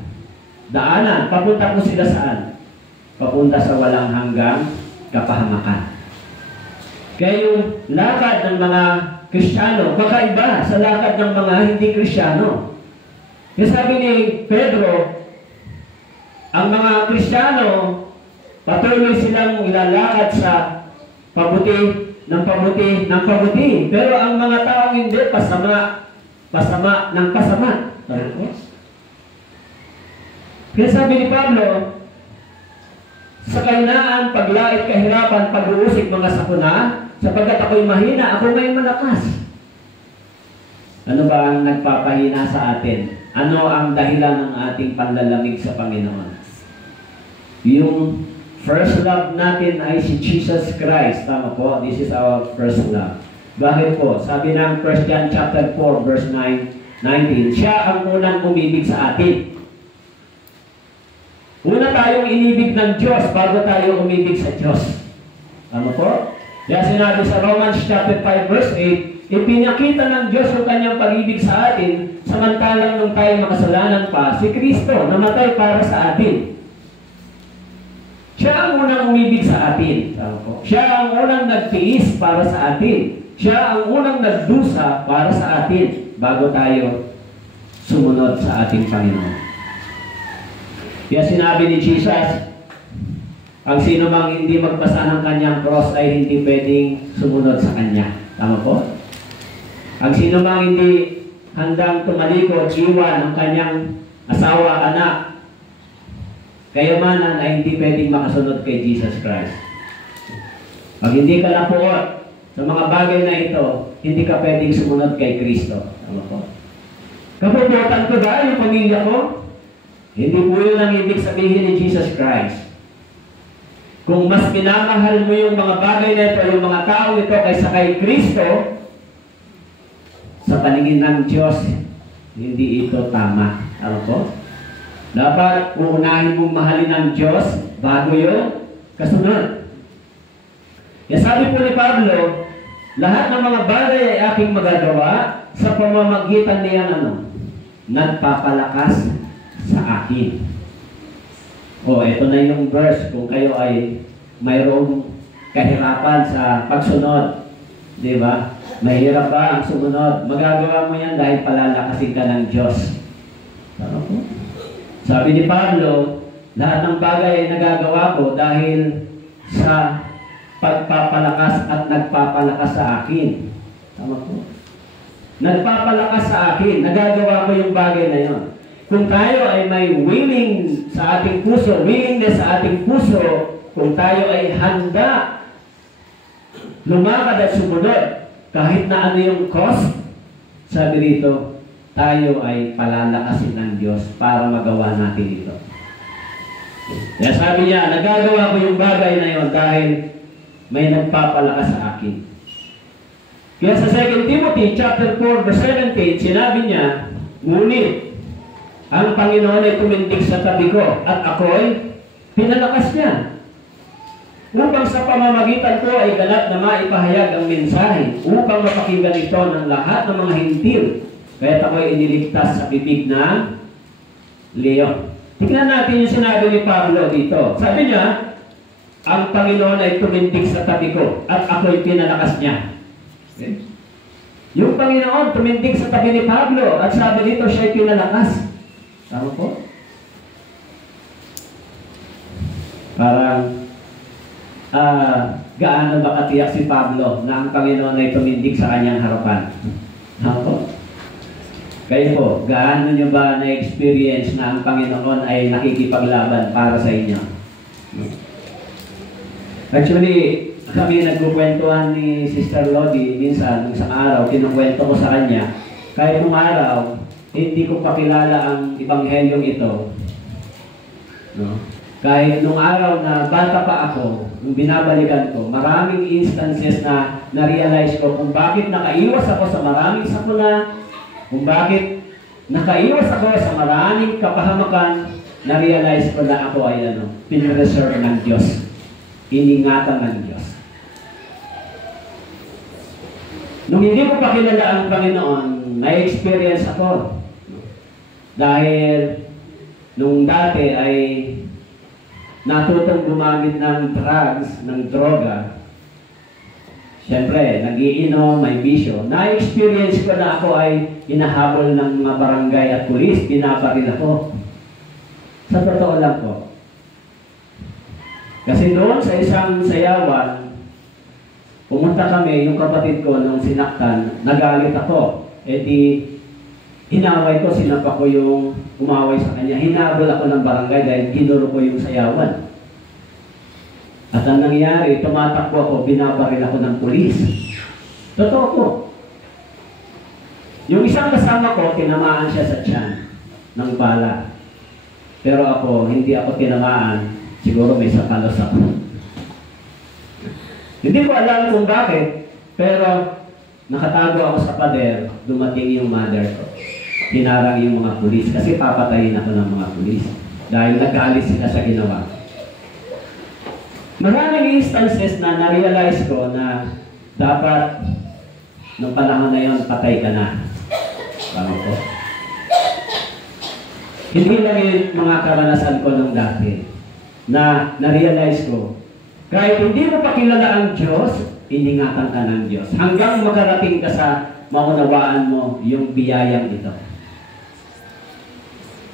Daanan, papunta po sila saan? Papunta sa walang hanggang kapahamakan. Kaya yung lakad ng mga Kristiyano, kakaiba sa lakad ng mga hindi Kristiyano. Kaya sabi ni Pedro, ang mga Kristiyano, patuloy silang ilalakad sa pabuti ng pabuti ng pabuti. Pero ang mga taong hindi, pasama ng pasama. Kaya sabi ni Pablo, sa kahinaan, paglait, kahirapan, pag-uusig, mga sakuna, sapagkat ako'y mahina, ako may malakas. Ano ba ang nagpapahina sa atin? Ano ang dahilan ng ating panlalamig sa Panginoon? Yung first love natin ay si Jesus Christ. Tama po? This is our first love. Bakit po? Sabi ng 1 John chapter 4 verse 19, siya ang unang umibig sa atin. Una tayong inibig ng Diyos bago tayo umibig sa Diyos. Tama po? Kaya sinabi sa Romans chapter 5 verse 8, ipinakita ng Diyos yung kanyang pag-ibig sa atin, samantalang nung tayo makasalanan pa, si Kristo namatay para sa atin. Siya ang unang umibig sa atin. Tama po? Siya ang unang nagtiis para sa atin. Siya ang unang nagdusa para sa atin bago tayo sumunod sa ating Panginoon. Kaya sinabi ni Jesus, ang sino mang hindi magbasa ng kanyang cross ay hindi pwedeng sumunod sa kanya. Tama po? Ang sino mang hindi handang tumalikod, iwan ang kanyang asawa, anak, kayamanan ay hindi pwedeng makasunod kay Jesus Christ. Pag hindi ka napuot sa mga bagay na ito, hindi ka pwedeng sumunod kay Kristo. Tama po? Kapuputan ko ba yung pamilya ko? Hindi po yun ang ibig sabihin ni Jesus Christ. Kung mas minamahal mo yung mga bagay na ito, yung mga tao ito kaysa kay Kristo, sa paningin ng Diyos, hindi ito tama. Tama po? Dapat uunahin mong mahalin ng Diyos bago yung kasunod. Kaya sabi po ni Pablo, lahat ng mga bagay ay aking magagawa sa pamamagitan niyang nagpapalakas sa akin. Ito na yung verse kung kayo ay mayroong kahirapan sa pagsunod. Di ba? Mahirap ba ang sumunod? Magagawa mo yan dahil palalakasin ka ng Diyos. Tama po? Sabi ni Pablo, lahat ng bagay ay nagagawa ko dahil sa pagpapalakas at nagpapalakas sa akin. Tama po? Nagpapalakas sa akin. Nagagawa ko yung bagay na yon. Kung tayo ay may willing sa ating puso, willingness sa ating puso, kung tayo ay handa lumakad at sumunod, kahit na ano yung cost, sabi rito, tayo ay palalakasin ng Diyos para magawa natin ito. Kaya sabi niya, nagagawa ko yung bagay na yon dahil may nagpapalakas sa akin. Kaya sa 2 Timothy chapter 4 verse 17, sinabi niya, ngunit ang Panginoon ay tumindig sa tabi ko at ako'y pinalakas niya. Upang sa pamamagitan ko ay ganap na maipahayag ang mensahe, upang mapakinggan ito ng lahat ng mga hintil. Kaya ako'y iniligtas sa bibig ng leon. Tingnan natin yung sinabi ni Pablo dito. Sabi niya, ang Panginoon ay tumindig sa tabi ko at ako'y pinalakas niya. Okay? Yung Panginoon tumindig sa tabi ni Pablo at sabi dito siya'y pinalakas. Tama po? Parang gaano ba katiyak si Pablo na ang Panginoon ay tumindig sa kanyang harapan? Tama po? Kayo po, gaano nyo ba na-experience na ang Panginoon ay nakikipaglaban para sa inyo? Actually, kami nagkukwentuhan ni Sister Lodi minsan, isang araw, kinukwento ko sa kanya, kahit nung araw, hindi ko pakilala ang ebanghelyong ito. No? Kahit nung araw na bata pa ako, nung binabalikan ko, maraming instances na na-realize ko kung bakit nakaiwas ako sa maraming sakuna, kung bakit nakaiwas ako sa maraming kapahamakan, na-realize ko na ako ay pinreserve ng Diyos. Iningatan ng Diyos. Nung hindi ko pa kilala ang Panginoon, na-experience ako. Dahil nung dati ay natutong gumamit ng drugs, ng droga. Siyempre, nag-iinom, may bisyo. Na-experience ko na ako ay hinahabol ng mga barangay at pulis, binabaril ako. Sa totoo lang po. Kasi doon sa isang sayawan, pumunta kami, yung kapatid ko nung sinaktan, nagalit ako. E di, hinaway ko, sinapa ko yung umaway sa kanya. Hinabol ako ng barangay dahil ginuro ko yung sayawan. At ang nangyari, tumatakbo ako, binabaril ako ng pulis. Totoo po. Yung isang kasama ko, tinamaan siya sa tiyan ng bala. Pero ako, hindi ako tinamaan. Siguro may sapalos ako. Hindi ko alam kung bakit, pero nakatago ako sa pader, dumating yung mother ko. Tinarang yung mga pulis kasi papatayin ako ng mga pulis dahil nagkaalis sila sa ginawa. Maraming instances na na-realize ko na dapat nung panahon na yon, patay ka na. Tama po. Hindi lang yung mga karanasan ko nung dati na na-realize ko, kahit hindi mo pa kilala ang Diyos, iningatan ka ng Diyos. Hanggang makarating ka sa maunawaan mo yung biyayang ito.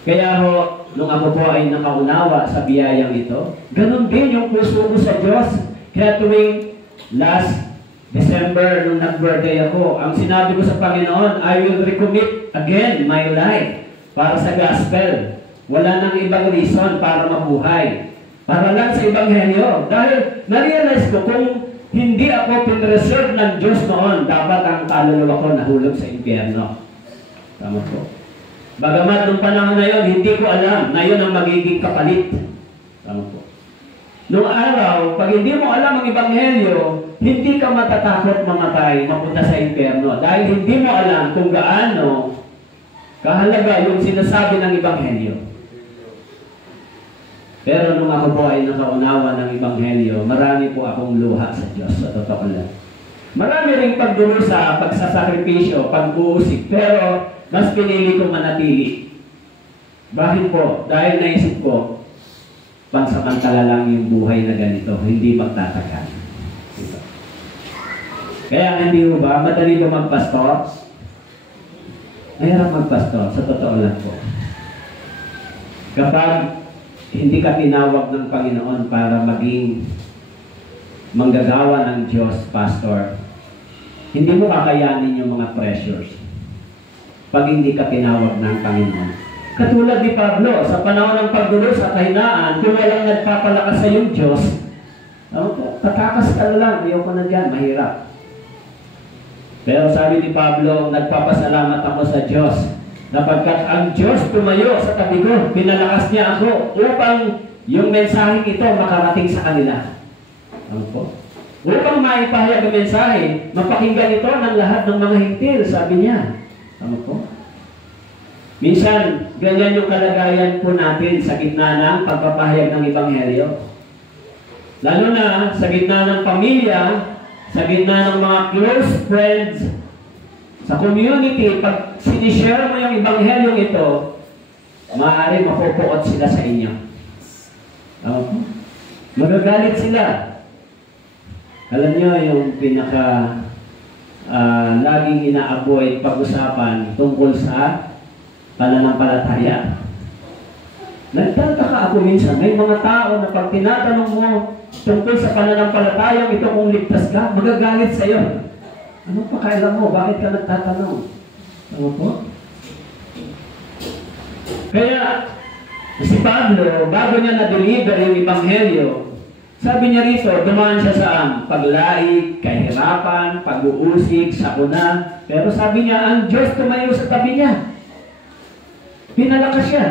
Kaya ho, nung ako po ay nakaunawa sa biyayang ito, ganun din yung puso ko sa Diyos. Kaya tuwing last December, nung nag-birthday ako, ang sinabi ko sa Panginoon, I will recommit again my life para sa gospel. Wala nang ibang reason para mabuhay. Para lang sa Ebanghelyo. Dahil na-realize ko, kung hindi ako pinreserve ng Diyos noon, dapat ang kaluluwa ko nahulog sa impyerno. Tama po. Bagamat nung panahon na yon, hindi ko alam na yun ang magiging kapalit. Tama po. Noong araw, pag hindi mo alam ang Ebanghelyo, hindi ka matatakot mamatay, mapunta sa impyerno. Dahil hindi mo alam kung gaano kahalaga yung sinasabi ng Ebanghelyo. Pero nung ako po ay nakaunawa ng Ebanghelyo, marami po akong luha sa Diyos, sa totoo lang. Marami ring pagdurusa, pagsasakripisyo, pag-uusig, pero mas pinili ko manatili. Bakit po? Dahil naisip ko, pansamantala lang yung buhay na ganito, hindi magtatagal. Kaya hindi mo ba, madali ba magpastor? Mahirap magpastor, sa totoo lang po. Kapag hindi ka tinawag ng Panginoon para maging manggagawa ng Diyos, pastor, hindi mo kakayanin yung mga pressures pag hindi ka tinawag ng Panginoon. Katulad ni Pablo, sa panahon ng pagdulo sa kahinaan, kung walang nagpapalakas sa yung Diyos, tatakas ka na lang, ayaw ko na dyan, mahirap. Pero sabi ni Pablo, nagpapasalamat ako sa Diyos, napagkat ang Diyos tumayo sa tabi ko, pinalakas niya ako upang yung mensaheng ito makarating sa kanila. Ano po? Upang maipahayag ang mensahe, mapakinggan ito ng lahat ng mga hintil, sabi niya. Ano po? Minsan, ganyan yung kalagayan po natin sa gitna ng pagpapahayag ng Ebanghelyo. Lalo na sa gitna ng pamilya, sa gitna ng mga close friends, sa community, pag sinishare mo yung Ebanghelyong ito, maaari mapupuot sila sa inyo. Tama po? Magagalit sila. Alam nyo, yung laging ina-avoid pag-usapan tungkol sa pananampalataya. Nagtataka ako minsan, may mga tao na pag tinatanong mo tungkol sa pananampalatayang ito kung ligtas ka, magagalit sa'yo. Ano pa kailan mo? Bakit ka nagtatanong? Ano po? Kaya, si Pablo, bago niya na-deliver yung Ebanghelyo, sabi niya rito, dumaan siya sa paglaig, kahirapan, pag-uusig, sakuna. Pero sabi niya, ang Diyos tumayo sa tabi niya. Pinalakas siya.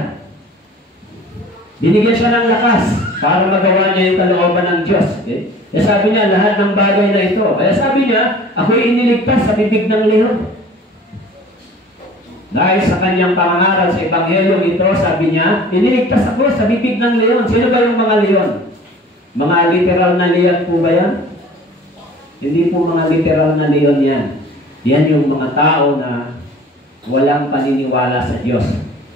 Binigyan siya ng lakas para magawa niya yung kalooban ng Diyos. Okay? Kaya sabi niya, lahat ng bagay na ito. Kaya sabi niya, ako'y iniligtas sa bibig ng leon. Dahil sa kanyang pangangaral sa Ebanghelyong ito, sabi niya, iniligtas ako sa bibig ng leon. Sino ba yung mga leon? Mga literal na leon po ba yan? Hindi po mga literal na leon yan. Yan yung mga tao na walang paniniwala sa Diyos.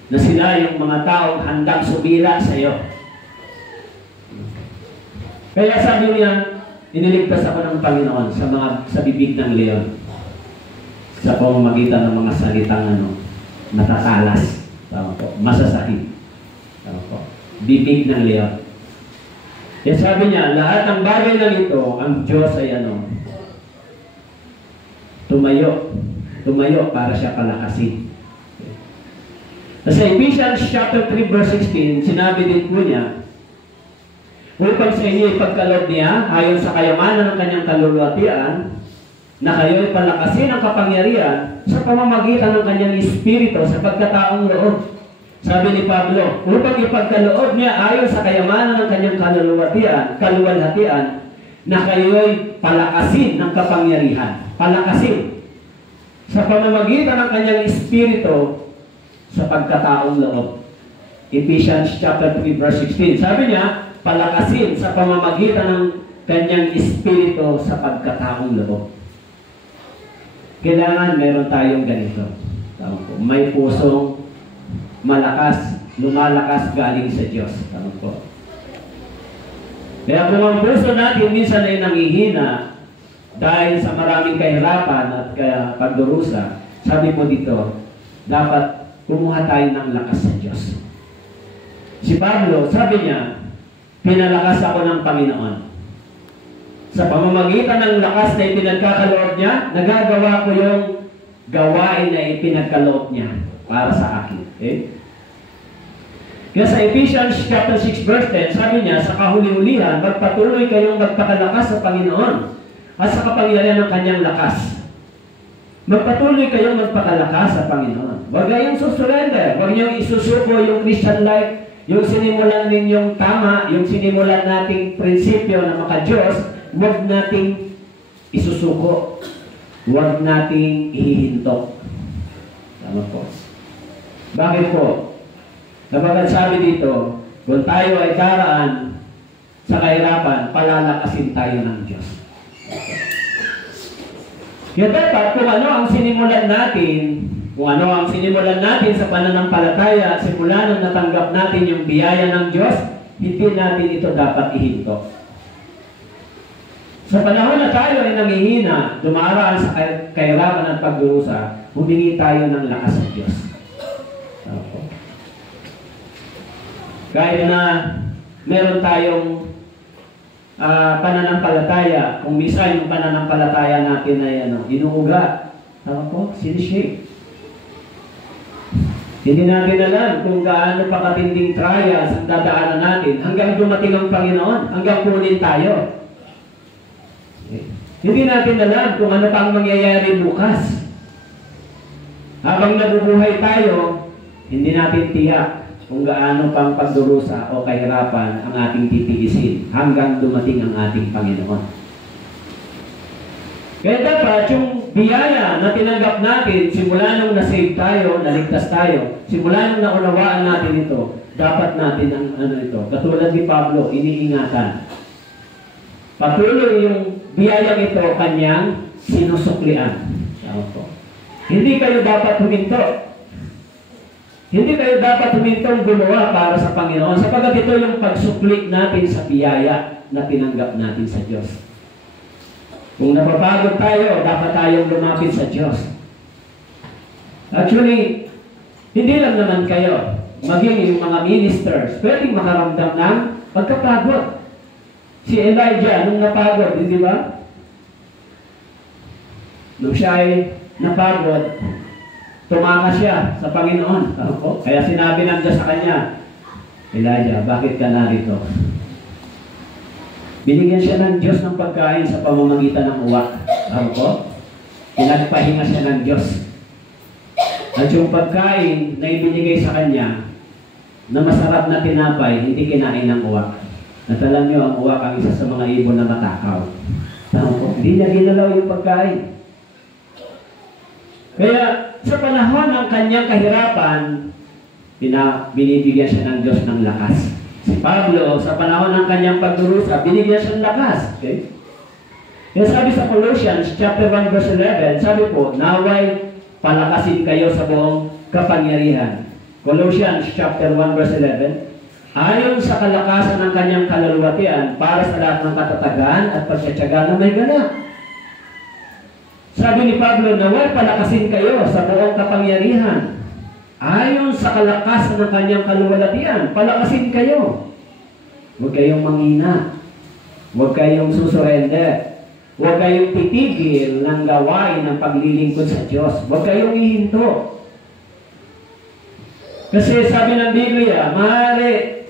Na sila yung mga taong handang sumila sa iyo. Kaya sabi niya, iniligtas ako ng Panginoon sa bibig ng leon. Sa pamamagitan ng mga salitang natatalas. Tama po. Masasakit. Tama po. Bibig ng leon. Kaya sabi niya, lahat ng bagay na ito, ang Diyos ay tumayo. Tumayo para siya palakasin. Sa Ephesians chapter 3 verse 16, sinabi din po niya, upang sa inyo ipagkaloob niya, ayon sa kayamanan ng kanyang kaluluwatian, na kayo'y palakasin ang kapangyarihan sa pamamagitan ng kanyang espiritu sa pagkataong loob. Sabi ni Pablo, upang ipagkaloob niya ayon sa kayamanan ng kanyang kaluwalhatian, na kayo'y palakasin ng kapangyarihan. Palakasin. Sa pamamagitan ng kanyang espiritu sa pagkataong loob. Ephesians chapter 3 verse 16. Sabi niya, palakasin sa pamamagitan ng kanyang espiritu sa pagkataong loob. Kailangan meron tayong ganito. Tama po. May pusong malakas, lumalakas galing sa Diyos. Tama po. Kaya kung ang puso natin minsan ay nangihina dahil sa maraming kahirapan at pagdurusa, sabi po dito, dapat kumuha tayo ng lakas sa Diyos. Si Pablo, sabi niya, pinalakas ako ng Panginoon. Sa pamamagitan ng lakas na ipinagkakaloob niya, nagagawa ko yung gawain na ipinagkaloob niya para sa akin. Okay? Kaya sa Ephesians chapter 6 verse 10, sabi niya, sa kahuli-hulihan, magpatuloy kayong magpakalakas sa Panginoon at sa kapangyarihan ng kanyang lakas. Magpatuloy kayong magpakalakas sa Panginoon. Huwag kayong susurrender. Huwag niyong isusuko yung Christian life, yung sinimulan ninyong tama, yung sinimulan nating prinsipyo na maka-Diyos, huwag nating isusuko. Huwag nating ihihinto. Tama po. Bakit po? Kapag sabi dito, kung tayo ay daraan sa kahirapan, palalakasin tayo ng Diyos. Kaya dapat kung ano ang sinimulan natin sa pananampalataya, simula nang natanggap natin yung biyaya ng Diyos, hindi natin ito dapat ihinto. Sa panahon na tayo ay nangihina, dumaraan sa kahirapan at pagdurusa, humingi tayo ng lakas sa Diyos. Kahit na meron tayong pananampalataya, kung minsan yung pananampalataya natin ay inuuga, tama po, sinishake. Hindi natin alam kung gaano pa katinding trials ang dadaanan natin hanggang dumating ang Panginoon, hanggang kunin tayo. Hindi natin alam kung ano pa ang mangyayari bukas. Habang nabubuhay tayo, hindi natin tiyak kung gaano pang pagdurusa o kahirapan ang ating titiisin hanggang dumating ang ating Panginoon. Kaya dapat yung biyaya na tinanggap natin, simula nung nasave tayo, naligtas tayo, simula nung naunawaan natin ito, dapat natin ang ito. Katulad ni Pablo, iniingatan. Patuloy yung biyayang ito kanyang sinusuklian. Hindi kayo dapat huminto. Hindi kayo dapat humintong gumawa para sa Panginoon sapagkat ito yung pagsukli natin sa biyaya na tinanggap natin sa Diyos. Kung napapagod tayo, dapat tayong lumapit sa Diyos. Actually, hindi lang naman kayo, maging yung mga ministers, pwedeng makaramdam ng pagkapagod. Si Elijah, nung napagod, hindi ba? Nung siya ay napagod, tumakas siya sa Panginoon. Kaya sinabi ng Diyos sa kanya, Elijah, bakit ka narito? Binigyan siya ng Diyos ng pagkain sa pamamagitan ng uwak. Pinagpahinga siya ng Diyos. At yung pagkain na ibinigay sa kanya, na masarap na tinapay, hindi kinain ng uwak. At alam nyo, ang uwak ang isa sa mga ibon na matakaw. Hindi niya ginalaw yung pagkain. Kaya sa panahon ng kanyang kahirapan, binibigyan siya ng Diyos ng lakas. Si Pablo, sa panahon ng kanyang pagdurusa, binigyan siya ng lakas. Okay? Kaya sabi sa Colossians chapter 1 verse 11, sabi po, naway palakasin kayo sa buong kapangyarihan. Colossians chapter 1 verse 11, ayon sa kalakasan ng kanyang kaluluwatian para sa lahat ng katatagan at pagtsatsaga na may ganap. Sabi ni Pablo, naway palakasin kayo sa buong kapangyarihan. Ayon sa kalakasan ng kanyang kaluwalhatian, palakasin kayo. Huwag kayong manghina. Huwag kayong susurrender. Huwag kayong titigil ng gawain ng paglilingkod sa Diyos. Huwag kayong ihinto. Kasi sabi ng Biblia, maaari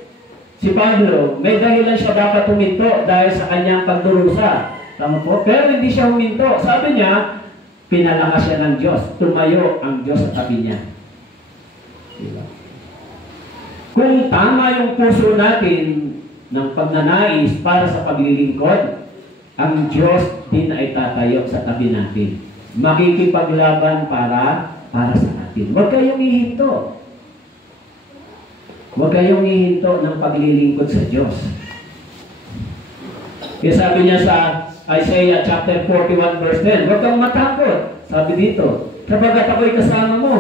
si Pablo, may dahilan siya dapat huminto dahil sa kanyang pagdurusa. Tama po? Pero hindi siya huminto. Sabi niya, pinalakas siya ng Diyos. Tumayo ang Diyos sa tabi niya. Diba? Kung tama yung puso natin ng pagnanais para sa paglilingkod, ang Diyos din ay tatayo sa tabi natin. Makikipaglaban para sa atin. Huwag kayong ihinto. Huwag kayong ihinto ng paglilingkod sa Diyos. Kaya sabi niya sa Isaiah chapter 41 verse 10, huwag kang matakot. Sabi dito, sapagat ako'y kasama mo.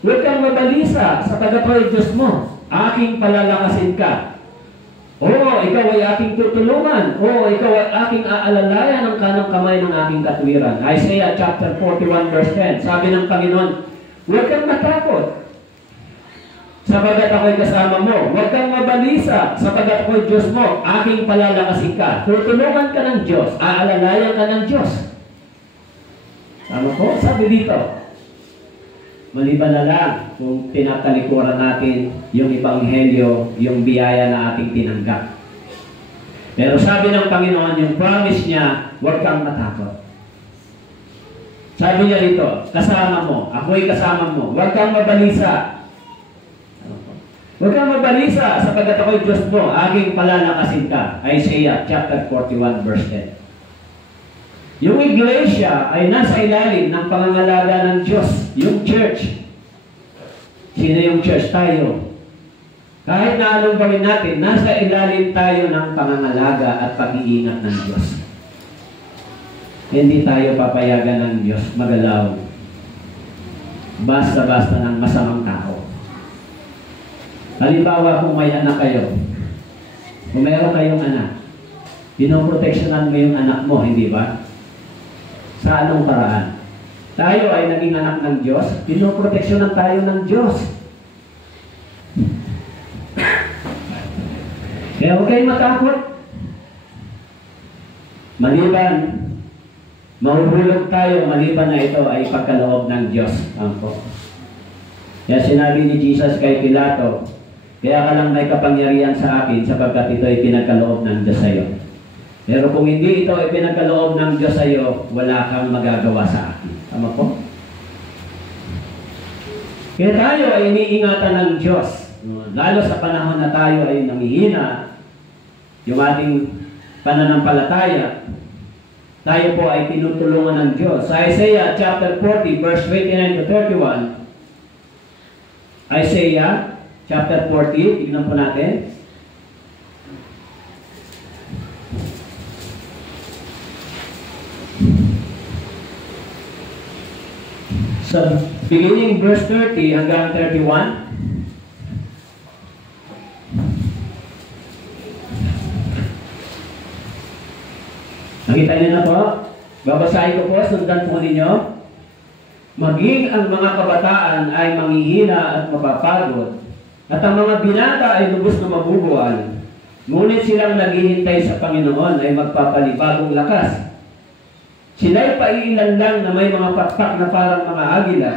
Huwag kang mabalisa, sapagat ako'y Diyos mo. Aking palalakasin ka. Ikaw ay aking tutulungan. Ikaw ay aking aalalayan ng kanang kamay ng aking katwiran. Isaiah chapter 41 verse 10, sabi ng Panginoon, huwag kang matakot, sapagat ako'y kasama mo. Huwag kang mabalisa, sapagat ako'y Diyos mo. Aking palalakasin ka. Tutulungan ka ng Diyos. Aalalayan ka ng Diyos. Tama po? Sabi dito. Maliban na lang kung tinatalikuran natin yung Ebanghelyo, yung biyaya na ating tinanggap. Pero sabi ng Panginoon, yung promise niya, huwag kang matakot. Sabi niya dito, kasama mo. Ako'y kasama mo. Huwag kang mabalisa. Huwag kang mabalisa, sapagat ako'y Diyos mo, aking palalakasin ka. Isaiah chapter 41 verse 10. Yung iglesia ay nasa ilalim ng pangangalaga ng Diyos, yung church. Sino yung church? Tayo. Kahit na anong gawin natin, nasa ilalim tayo ng pangangalaga at pag-iingat ng Diyos. Hindi tayo papayagan ng Diyos magalaw basta-basta ng masamang tao. Halimbawa, kung may anak kayo, kung meron kayong anak, pinoproteksyonan mo yung anak mo, hindi ba? Sa anong paraan? Tayo ay naging anak ng Diyos, pinoproteksyonan tayo ng Diyos. Kaya huwag kayong matakot. Maliban, mahuhulog tayo, maliban na ito ay pagkaloob ng Diyos. Kaya sinabi ni Jesus kay Pilato, kaya ka lang may kapangyarihan sa akin sapagkat ito ay pinagkaloob ng Diyos sa iyo. Pero kung hindi ito ay pinagkaloob ng Diyos sa iyo, wala kang magagawa sa akin. Tama po? Kaya tayo ay iniingatan ng Diyos. Lalo sa panahon na tayo ay nangihina, yung ating pananampalataya, tayo po ay tinutulungan ng Diyos. Sa Isaiah chapter 40, verse 29 to 31, Isaiah chapter 40, tignan po natin. So, beginning verse 30 hanggang 31. Nakita niyo na po? Babasahin ko po, sundan po ninyo. Maging ang mga kabataan ay manghihina at mapapagod, at ang mga binata ay lubos na mabubuwal. Ngunit silang naghihintay sa Panginoon ay magpapalibagong lakas. Sila'y paiilan lang na may mga pakpak na parang mga agila.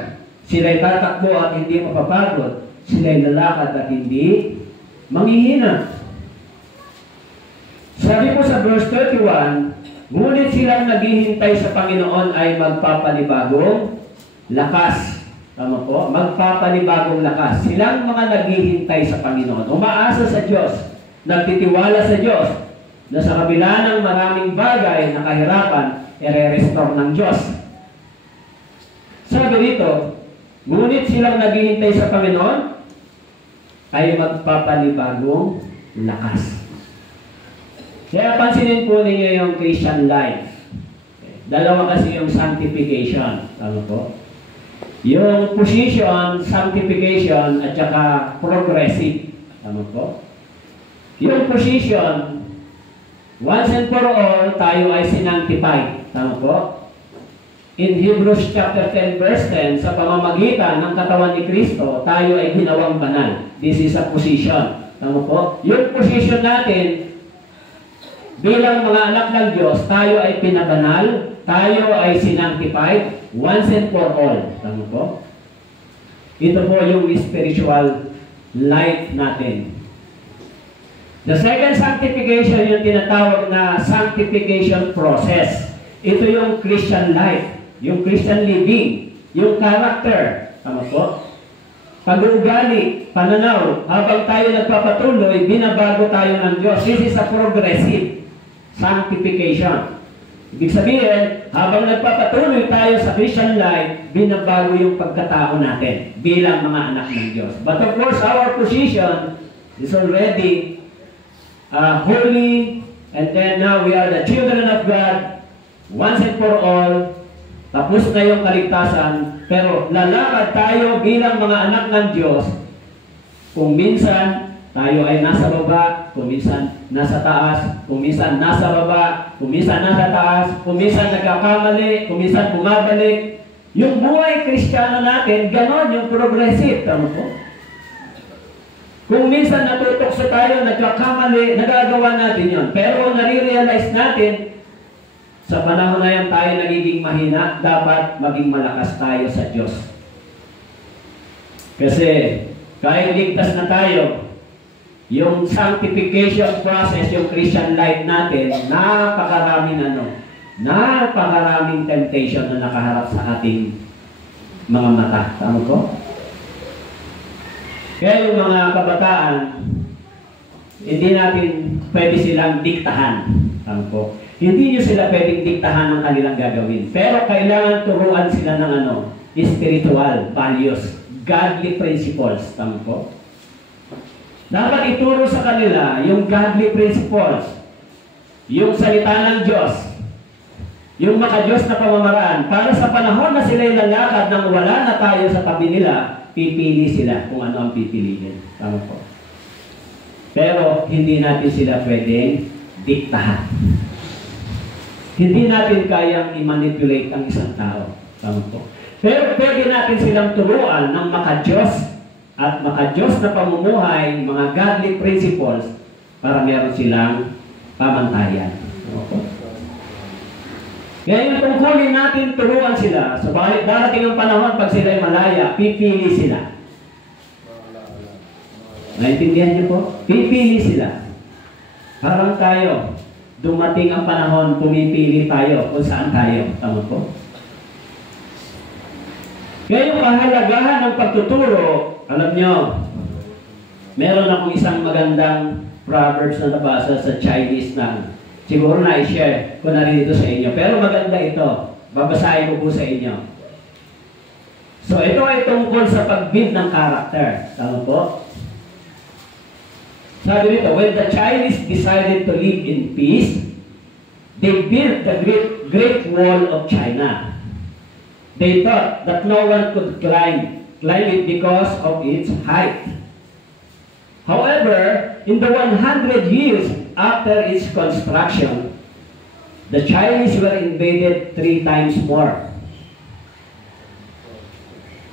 Sila'y tatakbo at hindi mapapagod. Sila'y lalakad at hindi manghihina. Sabi po sa verse 31, ngunit silang naghihintay sa Panginoon ay magpapalibagong lakas. Tama po? Magpapalibagong lakas. Silang mga naghihintay sa Panginoon. Umaasa sa Diyos. Nagtitiwala sa Diyos na sa kabila ng maraming bagay na kahirapan, i-restore ng Diyos. Sabi dito, ngunit silang naghihintay sa Panginoon ay magpapalibagong lakas. Kaya pansinin po ninyo yung Christian life. Dalawa kasi yung sanctification. Tama po? Yung position, sanctification, at saka progressive. Tama po? Yung position, once and for all, tayo ay sinantified. Tama po? In Hebrews chapter 10 verse 10, sa pamamagitan ng katawan ni Kristo, tayo ay ginawang banal. This is a position. Tama po? Yung position natin, bilang mga anak ng Diyos, tayo ay pinabanal, tayo ay sinantified, once and for all. Tama po? Ito po yung spiritual life natin. The second sanctification, yung tinatawag na sanctification process. Ito yung Christian life, yung Christian living, yung character. Tama po? Pag-uugali, pananaw, habang tayo nagpapatuloy, binabago tayo ng Diyos. This is a progressive sanctification. Ibig sabihin, habang nagpapatuloy tayo sa Christian life, binabago yung pagkatao natin bilang mga anak ng Diyos. But of course, our position is already holy, and then now we are the children of God, once and for all. Tapos na yung kaligtasan, pero lalakad tayo bilang mga anak ng Diyos. Kung minsan tayo ay nasa baba, kung minsan nasa taas, kung minsan nasa baba, kung minsan nasa taas, kung minsan nagkakamali, kung minsan bumabalik. Yung buhay Kristiyano natin, ganon yung progressive. Tama po? Kung minsan natutokso tayo, nagkakamali, nagagawa natin yon. Pero nare-realize natin, sa panahon na yan tayo nagiging mahina, dapat maging malakas tayo sa Diyos. Kasi kahit ligtas na tayo, yung sanctification process, yung Christian life natin, napakaraming temptation na nakaharap sa ating mga mata. Tama ko? Kaya yung mga kabataan, hindi natin pwede silang diktahan. Tama po? Hindi nyo sila pwedeng diktahan ng kanilang gagawin. Pero kailangan turuan sila ng spiritual values, godly principles. Tama po? Dapat ituro sa kanila yung godly principles, yung salita ng Diyos, yung maka-Diyos na pamamaraan. Para sa panahon na sila'y lalakad nang wala na tayo sa tabi nila, pipili sila kung ano ang pipiliin. Tama po? Pero hindi natin sila pwedeng diktahan. Hindi natin kayang i-manipulate ang isang tao. Tama po? Pero pwede natin silang turuan ng maka-Diyos at maka-Diyos na pamumuhay, mga godly principles, para meron silang pamantayan. Tama po? Kaya yung tungkulin natin, turuan sila. So, darating ang panahon, pag sila'y malaya, pipili sila. Naintindihan niyo po? Pipili sila. Parang tayo, dumating ang panahon, pumipili tayo kung saan tayo. Tama po? Kaya yung kahalagahan ng pagtuturo, alam nyo, meron akong isang magandang proverbs na nabasa sa Chinese na siguro na i-share ko na rin ito sa inyo. Pero maganda ito. Babasahin ko po sa inyo. So, ito ay tungkol sa pag-build ng character. Tama po? Sabi nito, when the Chinese decided to live in peace, they built the great wall of China. They thought that no one could climb it because of its height. However, in the 100 years after its construction, the Chinese were invaded 3 times more.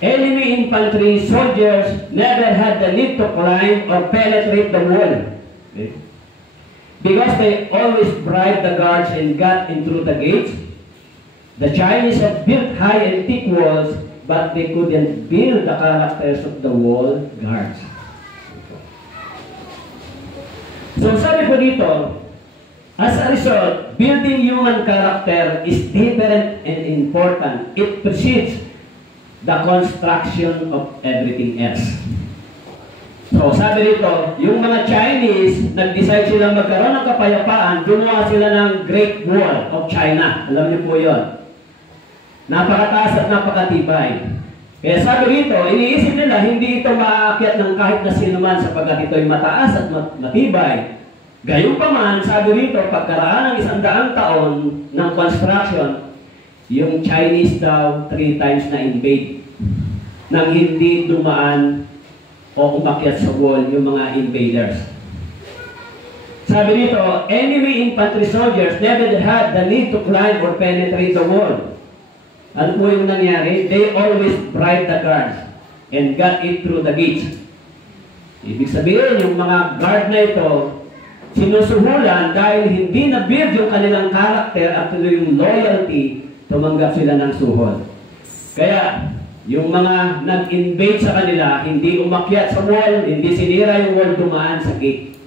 Enemy infantry soldiers never had the need to climb or penetrate the wall. Okay? Because they always bribed the guards and got in through the gates. The Chinese have built high and thick walls, but they couldn't build the characters of the wall guards. So sabi po dito, as a result, building human character is different and important. It precedes the construction of everything else. So sabi dito, yung mga Chinese, nag-decide silang magkaroon ng kapayapaan, gumawa sila ng Great Wall of China. Alam niyo po yun. Napakataas at napakatibay. Kaya sabi rito, iniisip nila, hindi ito maakyat ng kahit na sino man sapagkat ito'y mataas at matibay. Gayunpaman, sabi rito, pagkaraan ng 100 taon ng construction, yung Chinese daw 3 times na invade nang hindi dumaan o umakyat sa wall yung mga invaders. Sabi rito, enemy infantry soldiers never had the need to climb or penetrate the wall. Ano po yung nangyari? They always bribed the guards and got it through the gates. Ibig sabihin, yung mga guard na ito, sinusuhulan dahil hindi na-build yung kanilang character at yung loyalty, tumanggap sila ng suhol. Kaya, yung mga nag-invade sa kanila, hindi umakyat sa wall, hindi sinira yung wall, dumaan sa gate.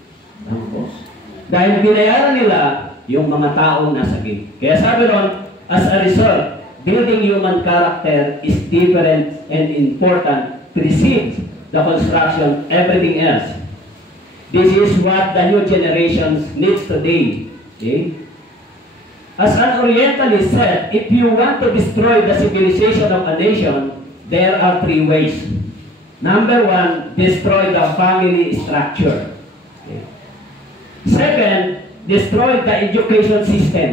Dahil binayaran nila yung mga taong nasa gate. Kaya sabi ron, as a result, building human character is different and important, precedes the construction, everything else. This is what the new generations needs today. Okay? As an Orientalist said, if you want to destroy the civilization of a nation, there are three ways. Number one, destroy the family structure. Okay. Second, destroy the education system.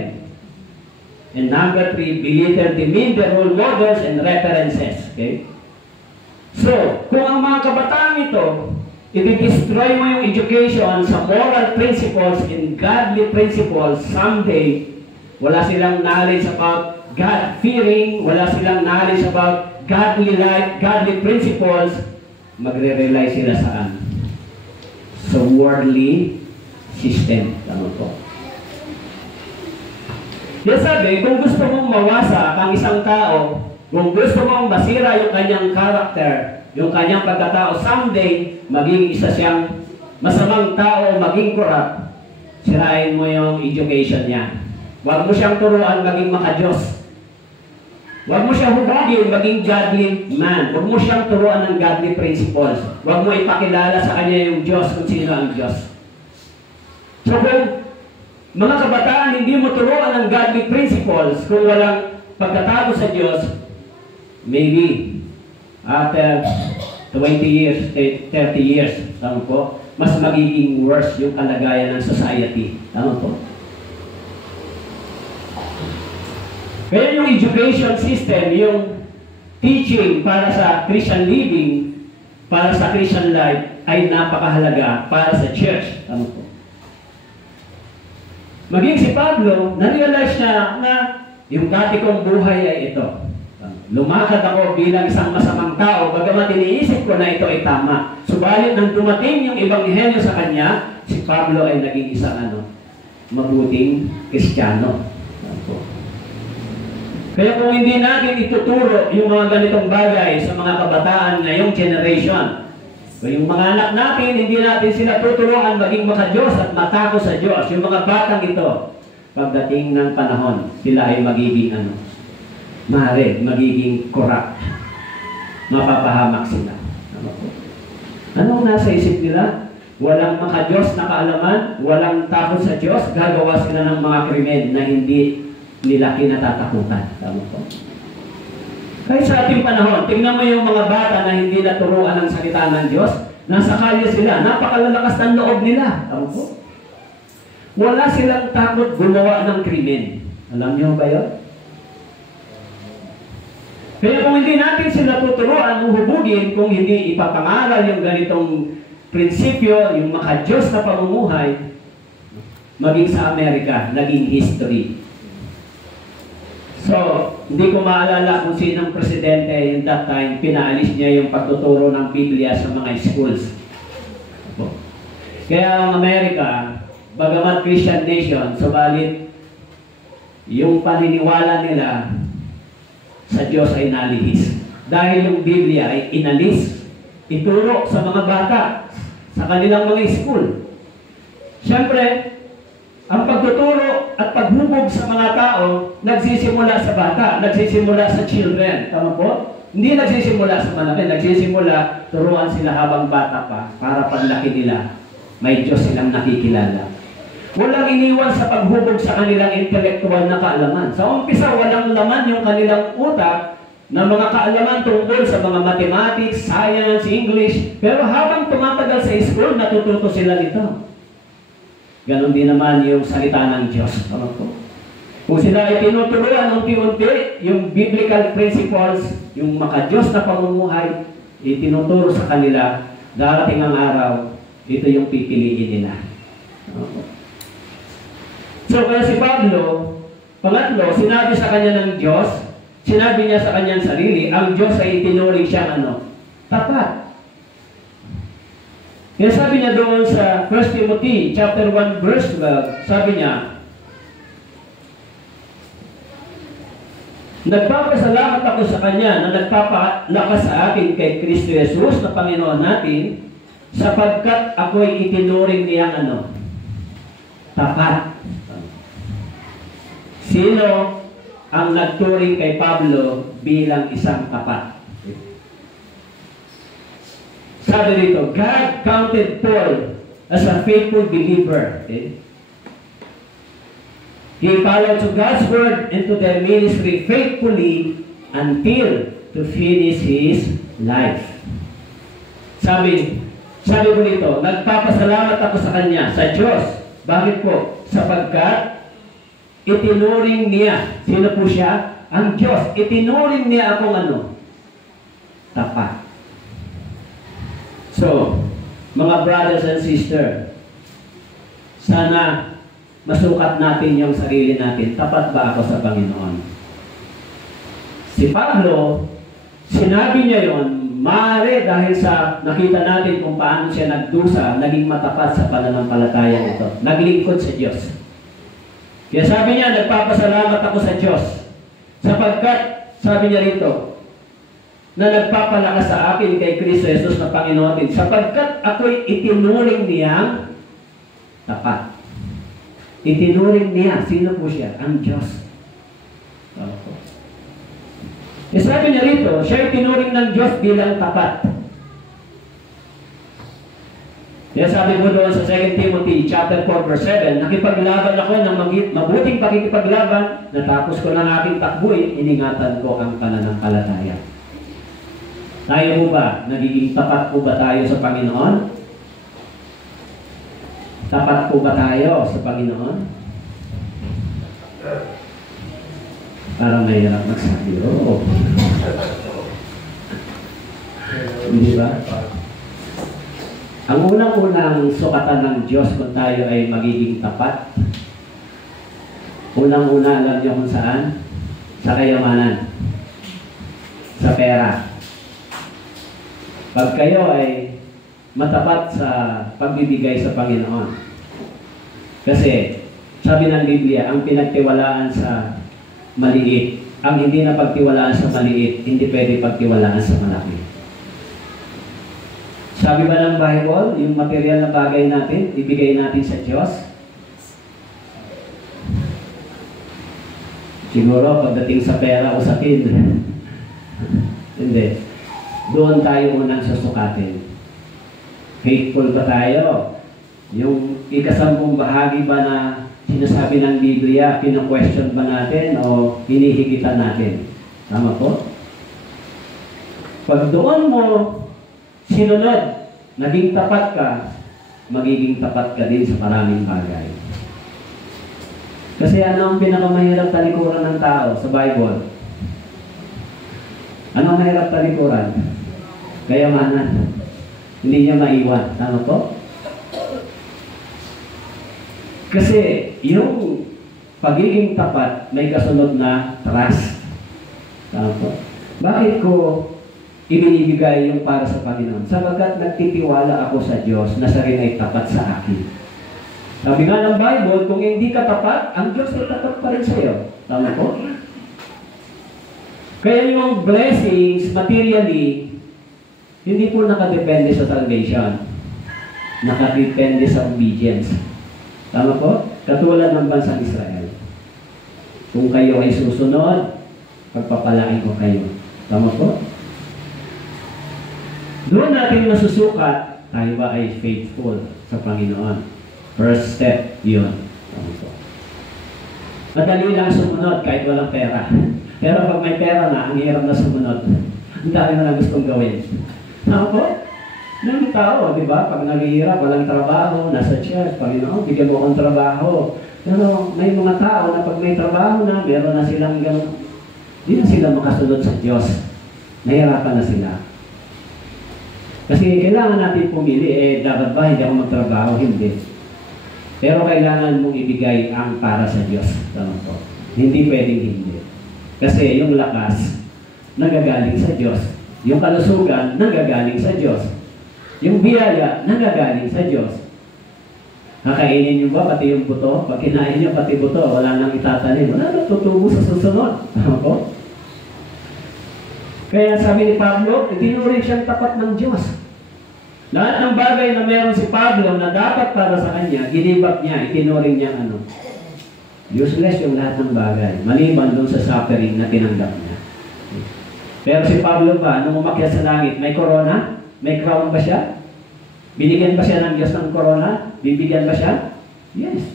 And number three, belittle, demean the role models and references. Okay? So, kung ang mga kabataan ito, i-destroy mo yung education sa moral principles and godly principles, someday, wala silang knowledge about God-fearing, wala silang knowledge about godly life, godly principles, magre-rely sila saan? Sa worldly system. Tama po. Yan sabi, kung gusto mong mawasak ang isang tao, kung gusto mong masira yung kanyang character, yung kanyang pagkatao, someday, maging isa siyang masamang tao, maging corrupt, sirain mo yung education niya. Huwag mo siyang turuan maging makadiyos. Huwag mo siyang hubagin maging godly man. Huwag mo siyang turuan ng godly principles. Huwag mo ipakilala sa kanya yung Diyos kung sino ang Diyos. So kung mga kabataan, hindi mo turuan ng godly principles kung walang pagkatago sa Diyos, maybe after 20 years, 30 years, tama po, mas magiging worse yung kalagayan ng society. Tama po. Kaya yung education system, yung teaching para sa Christian living, para sa Christian life, ay napakahalaga para sa church. Tama po. Maging si Pablo, na-realize niya na yung dati kong buhay ay ito. Lumakad ako bilang isang masamang tao, bagamat iniisip ko na ito ay tama. Subalit nang dumating yung ebanghelyo sa kanya, si Pablo ay naging isang mabuting Kristiyano. Kaya kung hindi natin ituturo yung mga ganitong bagay sa mga kabataan ngayong generation, so yung mga anak natin, hindi natin sila tuturuan maging makadiyos at matako sa Diyos. Yung mga batang ito, pagdating ng panahon, sila ay magiging magiging corrupt. Mapapahamak sila. Anong nasa isip nila? Walang makadiyos na kaalaman, walang takot sa Diyos, gagawa sila ng mga krimen na hindi nila kinatatakutan. Tama po. Kahit sa ating panahon, tingnan mo yung mga bata na hindi naturuan ng salita ng Diyos, nasa kalye sila, napakalalakas ng loob nila. Tama po. Wala silang takot gumawa ng krimen. Alam niyo ba yun? Kaya kung hindi natin sila tuturuan, uhubugin, kung hindi ipapangaral yung ganitong prinsipyo, yung makadiyos na pamumuhay, maging sa Amerika, naging history. So, hindi ko maalala kung sinong presidente in that time, pinaalis niya yung pagtuturo ng Biblia sa mga schools. Kaya ang Amerika, bagamat Christian nation, subalit yung paniniwala nila sa Diyos ay nalihis. Dahil yung Biblia ay inalis, ituro sa mga bata, sa kanilang mga school. Siyempre, ang pagtuturo at paghubog sa mga tao, nagsisimula sa bata, nagsisimula sa children. Tama po? Hindi nagsisimula sa malaki, nagsisimula, turuan sila habang bata pa, para paglaki nila, may Diyos silang nakikilala. Walang iniwan sa paghubog sa kanilang intelektual na kaalaman. Sa umpisa, walang laman yung kanilang utak na mga kaalaman tungkol sa mga mathematics, science, English. Pero habang tumatagal sa school, natututo sila nito. Ganon din naman yung salita ng Diyos. Kung sila ay tinuturuan unti-unti, yung biblical principles, yung makadiyos na pamumuhay, itinuturo sa kanila, darating ang araw, ito yung pipiliin nila. So, kaya si Pablo, pangatlo, sinabi sa kanya ng Diyos, sinabi niya sa kanyang sarili, ang Diyos ay itinuring siyang tapat. Kaya sabi niya doon sa 1 Timothy chapter 1 verse 12, sabi niya, nagpapasalamat ako sa Kanya na nagpapalakas sa akin kay Kristo Jesus na Panginoon natin, sapagkat ako'y itinuring niyang tapat. Sino ang nagturing kay Pablo bilang isang tapat? Sabi rito, God counted Paul as a faithful believer. Okay? He followed to God's word and to the ministry faithfully until to finish his life. Sabi ko nito, nagpapasalamat ako sa Kanya, sa Diyos. Bakit po? Sapagkat itinuring niya. Sino po siya? Ang Diyos. Itinuring niya akong ano? Tapat. So, mga brothers and sisters, sana masukat natin yung sarili natin. Tapat ba ako sa Panginoon? Si Pablo, sinabi niya yon, maaari dahil sa nakita natin kung paano siya nagdusa, naging matapat sa pananampalataya ito. Naglingkod sa Diyos. Kaya sabi niya, nagpapasalamat ako sa Diyos. Sapagkat, sabi niya rito, na nagpapalakas sa akin kay Kristo Jesus na Panginoon din, sapagkat ako'y itinuring niyang tapat. Itinuring niya. Sino po siya? Ang Diyos. E sabi niya rito, siya itinuring ng Diyos bilang tapat. Kaya sabi mo doon sa 2 Timothy chapter 4 verse 7, nakipaglaban ako ng mabuting pakikipaglaban, natapos ko ng aking takbuhin, iningatan ko ang pananampalataya. Tayo po ba? Nagiging tapat po ba tayo sa Panginoon? Tapat po ba tayo sa Panginoon? Parang mahirap magsabi. Oo. Hindi ba? Ang unang-unang sukatan ng Diyos kung tayo ay magiging tapat, unang-una alam niyo kung saan? Sa kayamanan. Sa pera. Pag kayo ay matapat sa pagbibigay sa Panginoon. Kasi, sabi ng Biblia, ang pinagtiwalaan sa maliit, ang hindi na pagtiwalaan sa maliit, hindi pwede pagtiwalaan sa malaki. Sabi ba ng Bible, yung material na bagay natin, ibigay natin sa Diyos? Siguro, pagdating sa pera o sa kid, hindi. Doon tayo unang susukatin. Faithful ba tayo? Yung ikasampung bahagi ba na sinasabi ng Biblia, pina-question ba natin o hinihigitan natin? Tama po? Pag doon mo sinunod, naging tapat ka, magiging tapat ka din sa maraming bagay. Kasi ano ang pinakamahirap talikuran ng tao sa Bible? Ano ang mahirap talikuran? Kayamanan. Hindi niya maiwan. Tama po? Kasi yung pagiging tapat may kasunod na trust. Tama po? Bakit ko ibinibigay yung para sa Panginoon? Sapagkat nagtitiwala ako sa Diyos na siya rin ay tapat sa akin. Sabi nga ng Bible, kung hindi ka tapat, ang Diyos ay tapat pa rin sa iyo. Tama po? Kaya yung blessings, materially, hindi po nakadepende sa salvation. Nakadepende sa obedience. Tama po? Katulad ng bansang Israel. Kung kayo ay susunod, pagpapalain ko kayo. Tama po? Doon natin masusukat, tayo ba ay faithful sa Panginoon. First step, yun. Tama po. Madali lang sumunod kahit walang pera. Pero pag may pera na, ang hirap na sumunod. Ang dami na gustong gawin. Tama po? Ng tao, di ba? Pag naghihirap, walang trabaho, nasa church, Panginoon, bigyan mo akong trabaho. Pero may mga tao na pag may trabaho na, meron na silang gano'n. Hindi na sila makasunod sa Diyos. Nahirapan na sila. Kasi kailangan natin pumili, dapat ba hindi ako magtrabaho? Hindi. Pero kailangan mong ibigay ang para sa Diyos. Tama po. Hindi pwedeng hindi. Kasi yung lakas, nagagaling sa Diyos. Yung kalusugan, nagagaling sa Diyos. Yung biyaya, nagagaling sa Diyos. Kakainin nyo ba pati yung buto? Pag kinain nyo pati buto, wala nang itatanim. Wala nang tutubo sa susunod. Tama po? Kaya sabi ni Pablo, itinuring siyang tapat ng Diyos. Lahat ng bagay na meron si Pablo na dapat para sa kanya, ginibak niya, itinuring niya useless yung lahat ng bagay. Maliban doon sa suffering na tinanggap niya. Pero si Pablo ba, nung umakyat sa langit, may corona? May crown ba siya? Binigyan ba siya ng Diyos ng corona? Bibigyan ba siya? Yes.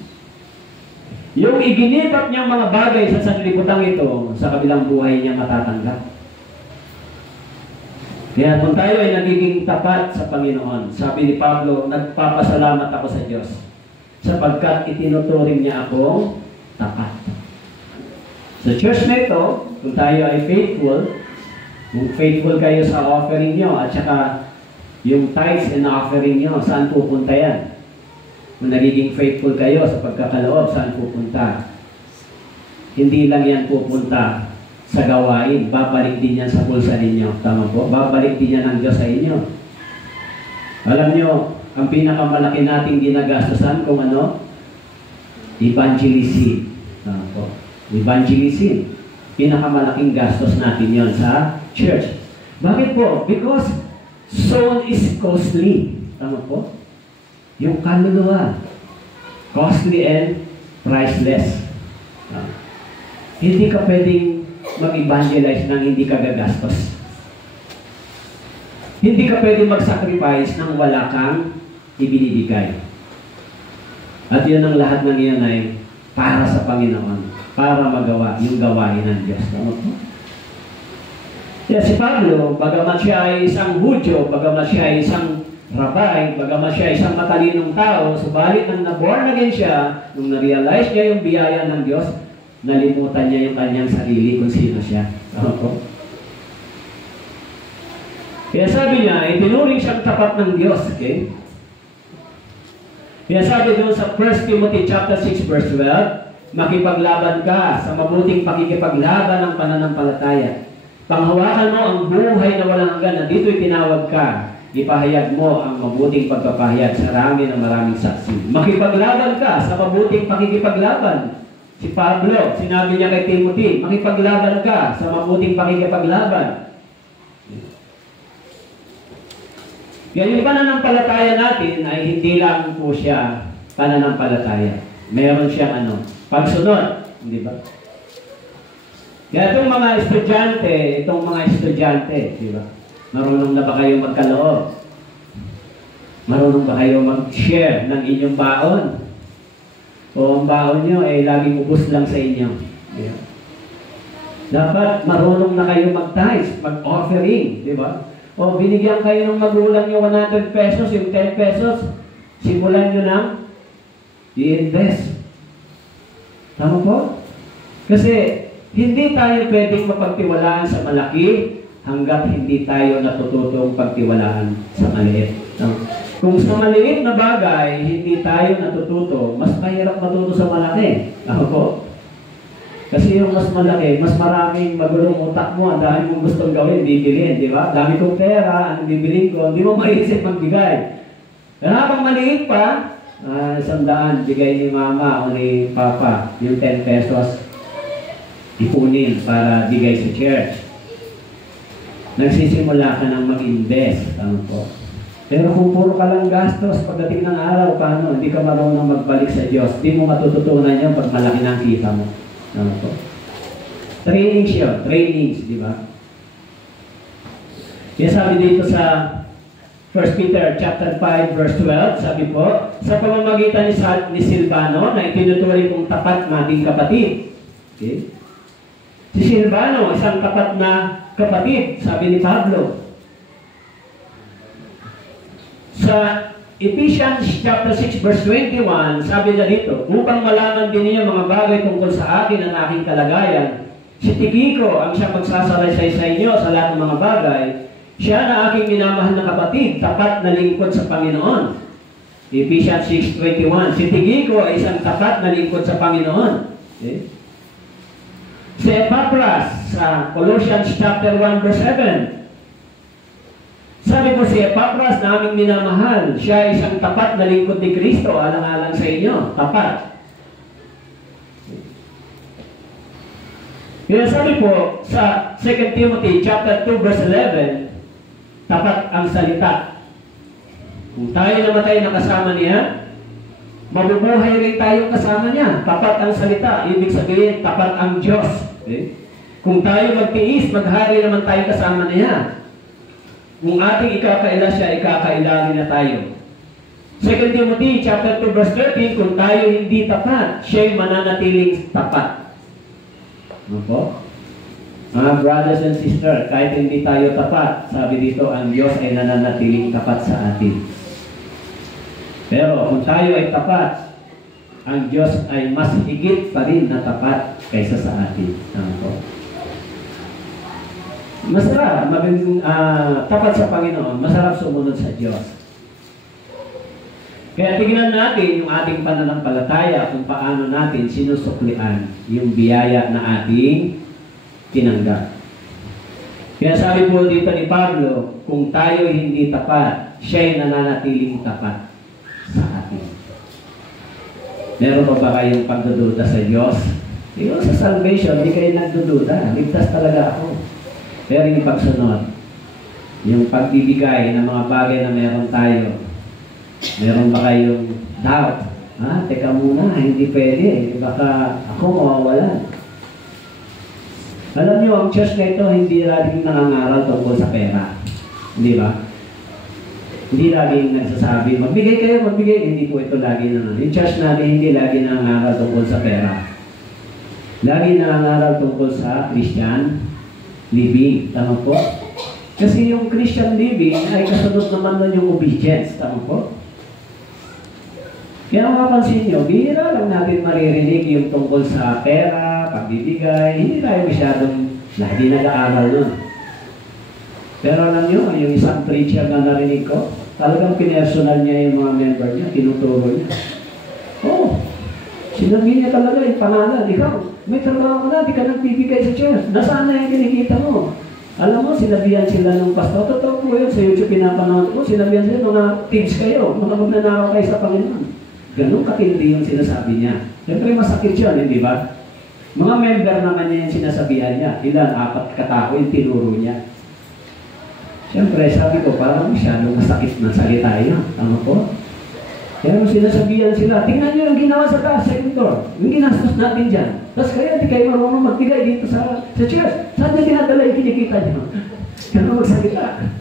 Yung iginibak niyang mga bagay sa sanlibutang ito, sa kabilang buhay niya matatanggap. Kaya kung tayo ay nagiging tapat sa Panginoon, sabi ni Pablo, nagpapasalamat ako sa Diyos sapagkat itinuturing niya akong tapat. Sa church na ito, kung tayo ay faithful, kung faithful kayo sa offering nyo, at saka yung tithes and offering nyo, saan pupunta yan? Kung nagiging faithful kayo sa pagkakaloob, saan pupunta? Hindi lang yan pupunta sa gawain, babalik din yan sa pulsa ninyo. Tama po? Babalik din yan ng Diyos sa inyo. Alam nyo, ang pinakamalaki nating ginagastosan kung ano? Evangelism. Tama po? Evangelism. Pinakamalaking gastos natin yon sa church. Bakit po? Because soul is costly. Tama po? Yung kaluluwa. Costly and priceless. Hindi ka pwedeng mag-evangelize nang hindi ka gagastos. Hindi ka pwedeng mag-sacrifice nang wala kang ibinibigay. At yun ang lahat ng iyan ay para sa Panginoon, para magawa yung gawain ng Diyos. Tama po? Kaya si Pablo, bagamat siya ay isang Hudyo, bagamat siya ay isang rabay, bagamat siya ay isang matalinong tao, subalit nang na-born again siya, nung na-realize niya yung biyaya ng Diyos, nalimutan niya yung kanyang sarili kung sino siya. Tama po? Kaya sabi niya, itinuring siyang tapat ng Diyos. Okay? Kaya sabi doon sa 1 Timothy chapter 6 verse 12, makipaglaban ka sa mabuting pakikipaglaban ng pananampalataya. Panghawakan mo ang buhay na walang hanggan na dito'y tinawag ka. Ipahayag mo ang mabuting pagpapahayag sa rami ng maraming saksi. Makipaglaban ka sa mabuting pakikipaglaban. Si Pablo, sinabi niya kay Timothy, makipaglaban ka sa mabuting pakikipaglaban. Kaya yung pananampalataya natin ay hindi lang po siya pananampalataya. Meron siyang pagsunod. Hindi ba? Kaya itong mga estudyante, di ba? Marunong na ba kayo magkaloob? Marunong ba kayo mag-share ng inyong baon? O ang baon nyo ay laging ubos lang sa inyo. Yeah. Dapat marunong na kayo mag-tithes, mag-offering, di ba? O binigyan kayo ng magulang nyo 100 pesos, yung 10 pesos, simulan nyo ng i-invest. Tama po? Kasi hindi tayo pwedeng mapagtiwalaan sa malaki hanggat hindi tayo natututong pagtiwalaan sa maliit. Kung sa maliit na bagay, hindi tayo natututo, mas mahirap matuto sa malaki. Ako po? Kasi yung mas malaki, mas maraming magulong utak mo, ang dami mong gustong gawin, bibilin, di ba? Dami kong pera, anong bibilin ko, hindi mo maisip magbigay. Pero habang maliit pa, 100, bigay ni mama o ni papa, yung 10 pesos, ipunin para bigay sa church. Nagsisimula ka ng mag-invest. Tama po. Pero kung puro ka lang gastos, pagdating ng araw, paano? Hindi ka marunong magbalik sa Diyos. Hindi mo matututunan yan pag malaki ng kita mo. Tama po. Trainings yun. Trainings, di ba? Kaya sabi dito sa 1 Peter chapter 5 verse 12, sabi po, sa pamamagitan ni Silvano na itinuturing kong tapat nating kapatid. Okay? Si Silvano, isang tapat na kapatid, sabi ni Pablo. Sa Ephesians chapter 6 verse 21, sabi niya dito, upang malaman din niya mga bagay tungkol sa akin ang aking kalagayan, si Tychicus ang siyang magsasalaysay sa inyo sa lahat ng mga bagay. Siya na aking minamahal na kapatid, tapat na lingkod sa Panginoon. Ephesians 6:21, si Tychicus ay isang tapat na lingkod sa Panginoon. Okay? Si Epaphras sa Colossians chapter 1 verse 7, sabi po si Epaphras na aming minamahal, siya ay isang tapat na lingkod ni Kristo, alang-alang sa inyo, tapat. Kaya sabi po sa 2 Timothy chapter 2 verse 11, tapat ang salita. Kung tayo namatay na kasama niya, mabubuhay rin tayo kasama niya. Tapat ang salita. Ibig sabihin, tapat ang Diyos. Okay? Kung tayo magtiis, maghari naman tayo kasama niya. Kung ating ikakaila siya, ikakaila na tayo. 2 Timothy chapter 2 verse 13, kung tayo hindi tapat, siya'y mananatiling tapat. Ano po? Mga brothers and sisters, kahit hindi tayo tapat, sabi dito, ang Diyos ay nananatiling tapat sa atin. Pero kung tayo ay tapat, ang Diyos ay mas higit pa rin na tapat kaysa sa atin. Ano po? Masarap, maging tapat sa Panginoon, masarap sumunod sa Diyos. Kaya tignan natin yung ating pananampalataya kung paano natin sinusuklian yung biyaya na ating tinanggap. Kaya sabi po dito ni Pablo, kung tayo hindi tapat, siya'y nananatiling tapat sa atin. Meron pa ba kayong pagdududa sa Diyos? Yung sa salvation, hindi kayo nagdududa. Ligtas talaga ako. Pero yung pagsunod, yung pagbibigay ng mga bagay na meron tayo, meron ba kayong doubt? Teka muna, hindi pwede. Baka ako mawawalan. Alam niyo, ang church na ito, hindi laging nangangaral tungkol sa pera. Hindi ba? Hindi laging nagsasabi, magbigay kayo, magbigay. Hindi po ito lagi na. Yung church natin, hindi lagi nangangaral tungkol sa pera. Lagi nangangaral tungkol sa Christian living. Tama po? Kasi yung Christian living ay kasunod naman nun yung obedience. Tama po? Kaya mapapansin nyo, bihira lang natin maririnig yung tungkol sa pera, pagbibigay. Hindi tayo masyadong lagi nag-aaral nun. Pero alam nyo, yung isang preacher na narinig ko, talagang pinersonal niya yung mga member niya, tinuturo niya. Sinabi niya talaga yung pangalan, ikaw, may trabaho na, di ka nagbibigay sa church. Nasaan na yung kinikita mo? Alam mo, sinabihan sila ng pastor, totoo po yun, sa YouTube pinapanood ko, sinabihan sila, mga tips kayo, mga magnanakaw kayo sa Panginoon. Ganun katindi yung sinasabi niya. Siyempre masakit yun, hindi ba? Mga member naman niya yung sinasabihan niya. Ilan, 4 katao yung tinuro niya. Siyempre, sabi ko, parang masyadong masakit na salita yun. Tama po? Kaya nung sinasabihan sila, tingnan niyo yung ginawa sa taas, sector. Yung ginastos natin dyan. Tapos kaya di kayo marunong magbigay dito sa church. Saan niyo tinatala yung kinikita niyo? Ganun magsalita.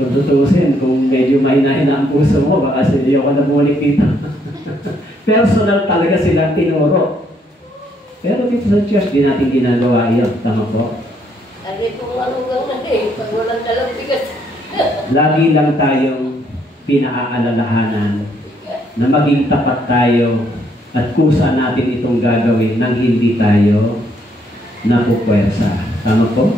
Kung tutusin, kung medyo mahinahin ang puso mo, baka siliyo ka na bumalik dito. Personal talaga silang tinuro. Pero dito sa church, di natin ginagawa yun. Tama po? Lagi pong malugang na pag walang dalang bigas. Lagi lang tayong pinaaalalahanan na maging tapat tayo at kusa natin itong gagawin nang hindi tayo napupwersa. Tama po?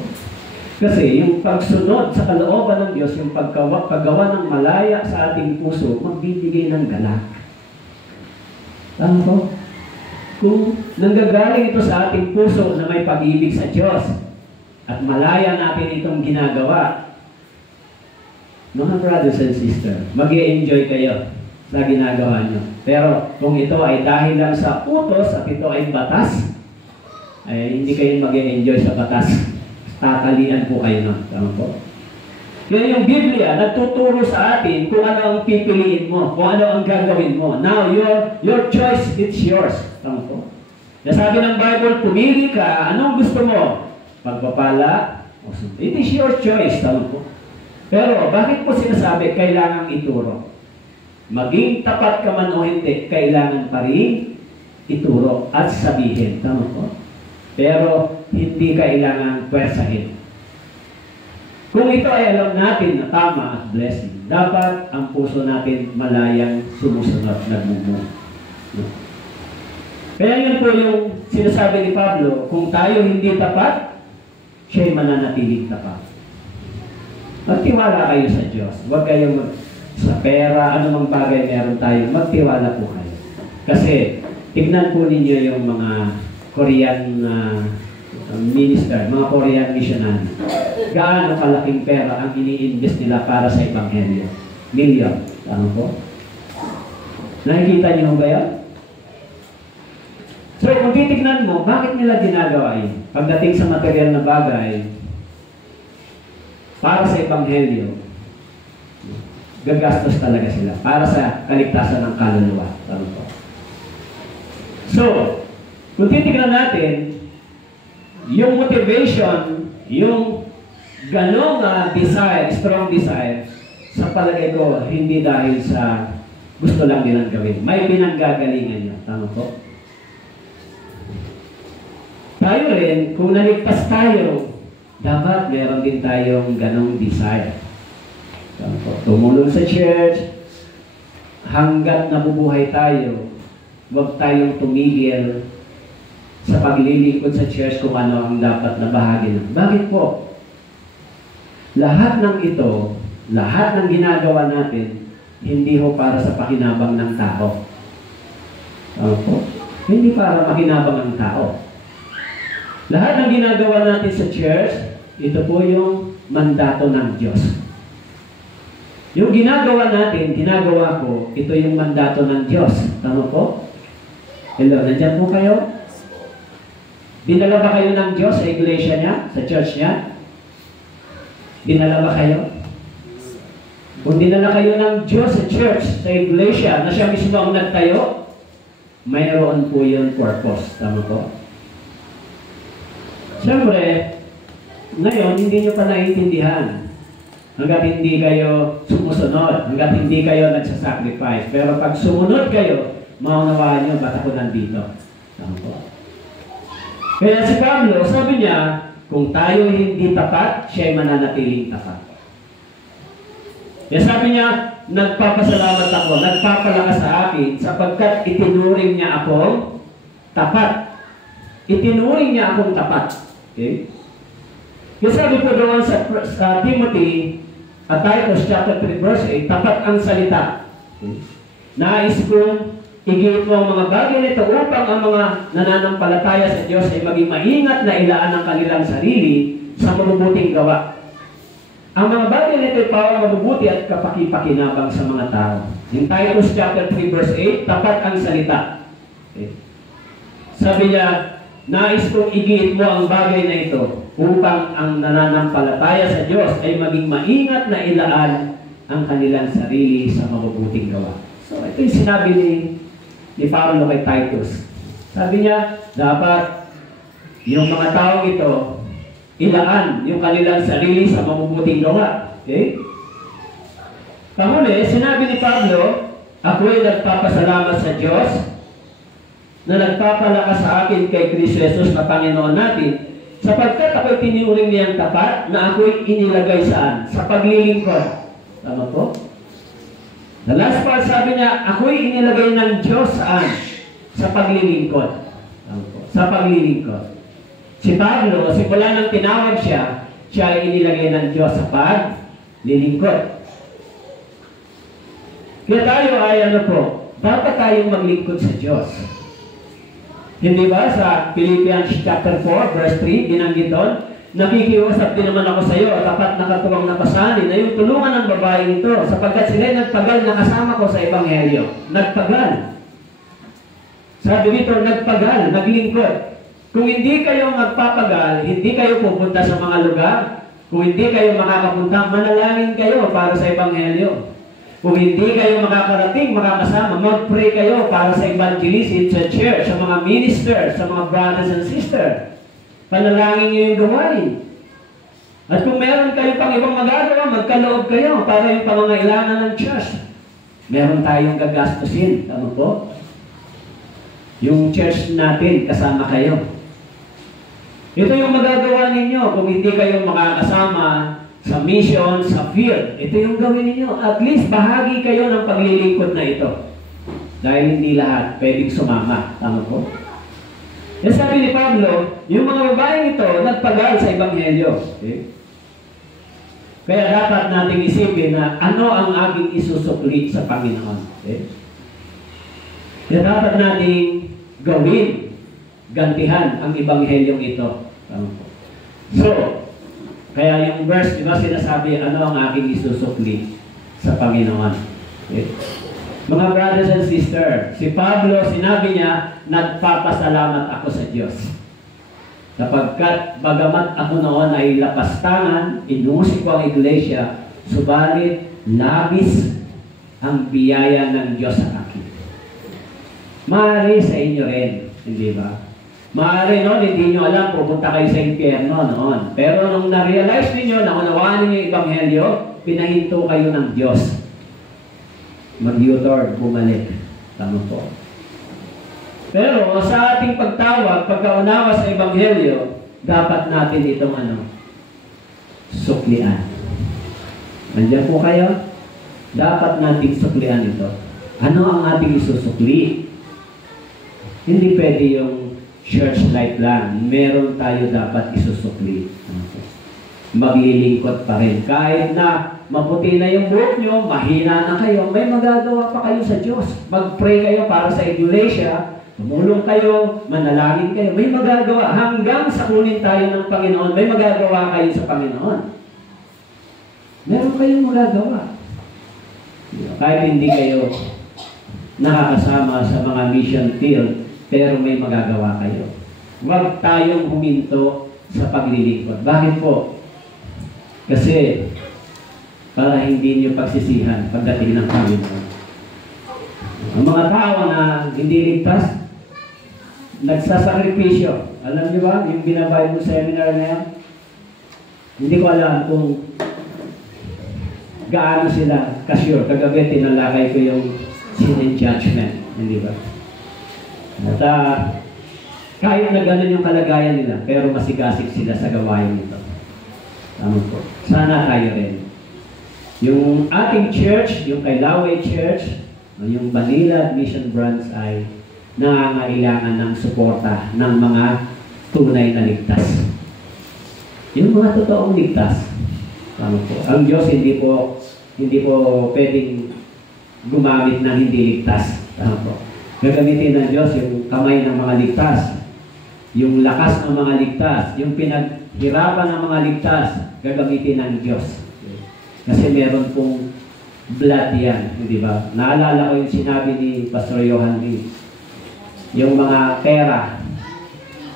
Kasi yung pagsunod sa kalooban ng Diyos, yung paggawa ng malaya sa ating puso, magbibigay ng galak. Tama po? Kung nanggagaling ito sa ating puso na may pag-ibig sa Diyos at malaya natin itong ginagawa, mga brothers and sisters, mag-i-enjoy kayo sa ginagawa nyo. Pero kung ito ay dahil lang sa utos at ito ay batas, ay hindi kayo mag-i-enjoy sa batas. Tatalian po kayo nun. Tama po? Kaya yung Biblia, nagtuturo sa atin kung ano ang pipiliin mo, kung ano ang gagawin mo. Now, your choice, it's yours. Tama po? Nasabi ng Bible, pumili ka, anong gusto mo? Pagpapala? It is your choice. Tama po? Pero, bakit po sinasabi, kailangan ituro? Maging tapat ka man o hindi, kailangan pa rin ituro at sabihin. Tama po? Pero, hindi kailangan pwersahin. Kung ito ay alam natin na tama at blessing, dapat ang puso natin malayang sumusunod, nagmumove. No? Kaya yun po yung sinasabi ni Pablo, kung tayo hindi tapat, siya'y mananatiling tapat. Magtiwala kayo sa Diyos. Huwag kayong sa pera, anumang bagay meron tayo, magtiwala po kayo. Kasi, tignan po ninyo yung mga Korean minister, mga Korean missionary. Gaano kalaking pera ang ini-invest nila para sa Ebanghelyo? Million. Tama po? Nakikita niyo ba yan? So, kung titignan mo, bakit nila ginagawa yun? Pagdating sa material na bagay, para sa Ebanghelyo, gagastos talaga sila para sa kaligtasan ng kaluluwa. Tama po. So, kung titignan natin, yung motivation, yung ganong desire, strong desire, sa palagay ko, hindi dahil sa gusto lang nilang gawin. May pinanggagalingan nyo. Tama po? Tayo rin, kung naligtas tayo, dapat meron din tayong ganong desire. Tama po? Tumulong sa church, hanggat nabubuhay tayo, huwag tayong tumigil sa paglilingkod sa church kung ano ang dapat na bahagi ng. Bakit po? Lahat ng ito, lahat ng ginagawa natin, hindi ho para sa pakinabang ng tao. Tama po? Hindi para makinabang ng tao. Lahat ng ginagawa natin sa church, ito po yung mandato ng Diyos. Yung ginagawa natin, ginagawa ko, ito yung mandato ng Diyos. Tama po? Hello, nandyan po kayo? Dinala ba kayo ng Diyos sa iglesia niya? Sa church niya? Dinala ba kayo? Kung dinala kayo ng Diyos sa church, sa iglesia, na siya mismo ang nagtayo, mayroon po yun purpose. Tama po? Siyempre, ngayon, hindi nyo pa naiintindihan. Hanggat hindi kayo sumusunod, hanggat hindi kayo nagsasacrifice. Pero pag sumunod kayo, maunawaan nyo ba't ako nandito. Tama po? Kaya si Pablo, sabi niya, kung tayo hindi tapat, siya ay mananatiling tapat. Kaya sabi niya, nagpapasalamat ako, nagpapalakas sa akin, sapagkat itinuring niya akong tapat. Itinuring niya akong tapat. Okay? Kaya sabi po doon sa Timothy, at Titus chapter 3 verse 8, tapat ang salita. Okay? Nais kong igit mo ang mga bagay nito upang ang mga nananampalataya sa Diyos ay maging maingat na ilaan ang kanilang sarili sa mabubuting gawa. Ang mga bagay nito ay para mabubuti at kapakipakinabang sa mga tao. In Titus chapter 3 verse 8, tapat ang salita. Okay. Sabi niya, nais kong igit mo ang bagay na ito upang ang nananampalataya sa Diyos ay maging maingat na ilaan ang kanilang sarili sa mabubuting gawa. So ito yung sinabi ni Pablo kay Titus. Sabi niya, dapat yung mga taong ito, ilaan yung kanilang sarili sa mabubuting gawa. Okay? Panguli, sinabi ni Pablo, ako ay nagpapasalamat sa Diyos na nagpapalakas sa akin kay Kristo Jesus na Panginoon natin, sapagkat ako'y tinuring niyang tapat na ako'y inilagay saan? Sa paglilingkod. Tama po? The last part, sabi niya, ako'y inilagay ng Diyos saan? Sa paglilingkod. Tama po? Sa paglilingkod. Si Pablo, simula nang tinawag siya, siya ay inilagay ng Diyos sa paglilingkod. Kaya tayo ay dapat tayong maglingkod sa Diyos. Hindi ba sa Philippians chapter 4 verse 3, binanggit doon, nakikiusap din naman ako sa iyo, tapat na katuwang napasanin, na yung tulungan ng babae ito, sapagkat sila'y nagpagal na kasama ko sa Ebanghelyo. Nagpagal. Sabi dito, nagpagal, naglingkod. Kung hindi kayo magpapagal, hindi kayo pupunta sa mga lugar, kung hindi kayo makakapunta, manalangin kayo para sa Ebanghelyo. Kung hindi kayo makakarating, makakasama, mag-pray kayo para sa evangelism, sa church, sa mga ministers, sa mga brothers and sisters. Panalangin niyo yung gawain. At kung meron kayo pang ibang magagawa, magkaloob kayo para yung pangangailangan ng church. Meron tayong gagastusin. Tama po? Yung church natin, kasama kayo. Ito yung magagawa ninyo kung hindi kayo makakasama sa mission, sa field. Ito yung gawin ninyo. At least bahagi kayo ng paglilingkod na ito. Dahil hindi lahat pwedeng sumama. Tama po? Yan sabi ni Pablo, yung mga babaeng ito, nagpagal sa Ebanghelyo. Okay? Kaya dapat nating isipin na ano ang aking isusukli sa Panginoon. Okay? Kaya dapat nating gawin, gantihan ang Ebanghelyong ito. Tama po? So, kaya yung verse, di ba sinasabi, ano ang aking isusukli sa Panginoon? Okay? Mga brothers and sisters, si Pablo, sinabi niya, nagpapasalamat ako sa Diyos. Sapagkat bagamat ako noon ay lapastangan, inusik ko ang iglesia, subalit labis ang biyaya ng Diyos sa akin. Maaari sa inyo rin, hindi ba? Maaari noon, hindi nyo alam, pupunta kayo sa impyerno noon. Pero nung na-realize ninyo, naunawaan ninyo yung Ebanghelyo, pinahinto kayo ng Diyos. Mag-U-turn, bumalik. Tama po. Pero sa ating pagtawag, pagkaunawa sa Ebanghelyo, dapat natin itong suklian. Nandiyan po kayo? Dapat nating suklian ito. Ano ang ating isusukli? Hindi pwede yung church life lang. Meron tayo dapat isusukli. Maglilingkod pa rin. Kahit na maputi na yung buhok nyo, mahina na kayo, may magagawa pa kayo sa Diyos. Mag-pray kayo para sa iglesia, tumulong kayo, manalangin kayo, may magagawa. Hanggang sa kunin tayo ng Panginoon, may magagawa kayo sa Panginoon. Meron kayong magagawa. Kahit hindi kayo nakakasama sa mga mission field, pero may magagawa kayo. Huwag tayong huminto sa paglilingkod. Bakit po? Kasi para hindi niyo pagsisihan pagdating ng Panginoon. Ang mga tao na hindi ligtas, nagsasakripisyo. Alam niyo ba, yung binabayad mo seminar na yan? Hindi ko alam kung gaano sila ka-sure. Kagabi, tinalakay ko yung sin and judgment. Hindi ba? At kahit na ganun yung kalagayan nila, pero masigasig sila sa gawain nito. Tama po. Sana tayo rin. Yung ating church, yung Kailaway Church, yung Manila Mission Branch ay nangangailangan ng suporta ng mga tunay na ligtas. Yung mga totoong ligtas. Tama po. Ang Diyos hindi po pwedeng gumamit ng hindi ligtas. Tama po. Gagamitin ng Diyos yung kamay ng mga ligtas, yung lakas ng mga ligtas, yung pinaghirapan ng mga ligtas, gagamitin ng Diyos. Kasi meron pong blood yan, hindi ba? Naalala ko yung sinabi ni Pastor Johan Lee, yung mga pera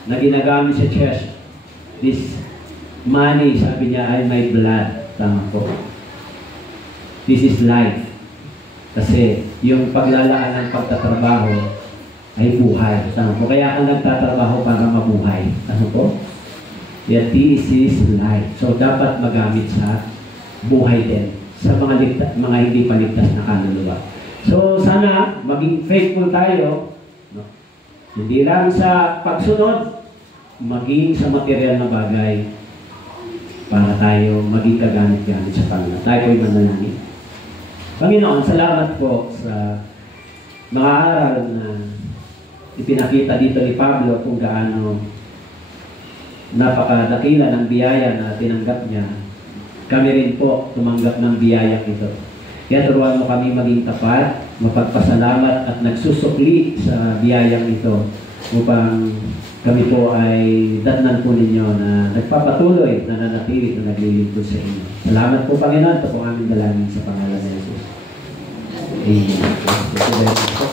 na ginagamit sa church, this money, sabi niya, ay may blood. Tama po. This is life. Kasi yung paglalaan ng pagtatrabaho ay buhay. Tama po. Kaya ang nagtatrabaho para mabuhay. Tama po? Yet this is life. So dapat magamit sa buhay din. Sa mga hindi paligtas na kaluluwa. So sana maging faithful tayo. No? Hindi lang sa pagsunod, maging sa material na bagay para tayo maging kagamit-gamit sa Panginoon. Tayo po'y manalangin. Panginoon, salamat po sa mga aral na ipinakita dito ni Pablo kung gaano napakadakila ng biyaya na tinanggap niya. Kami rin po tumanggap ng biyaya ito. Kaya turuan mo kami maging tapat, mapagpasalamat at nagsusukli sa biyayang ito upang kami po ay datnan po ninyo na nagpapatuloy na nanatili na naglilingkod sa inyo. Salamat po Panginoon. Ito po aming dalangin sa pangalan ni Jesus. Amen.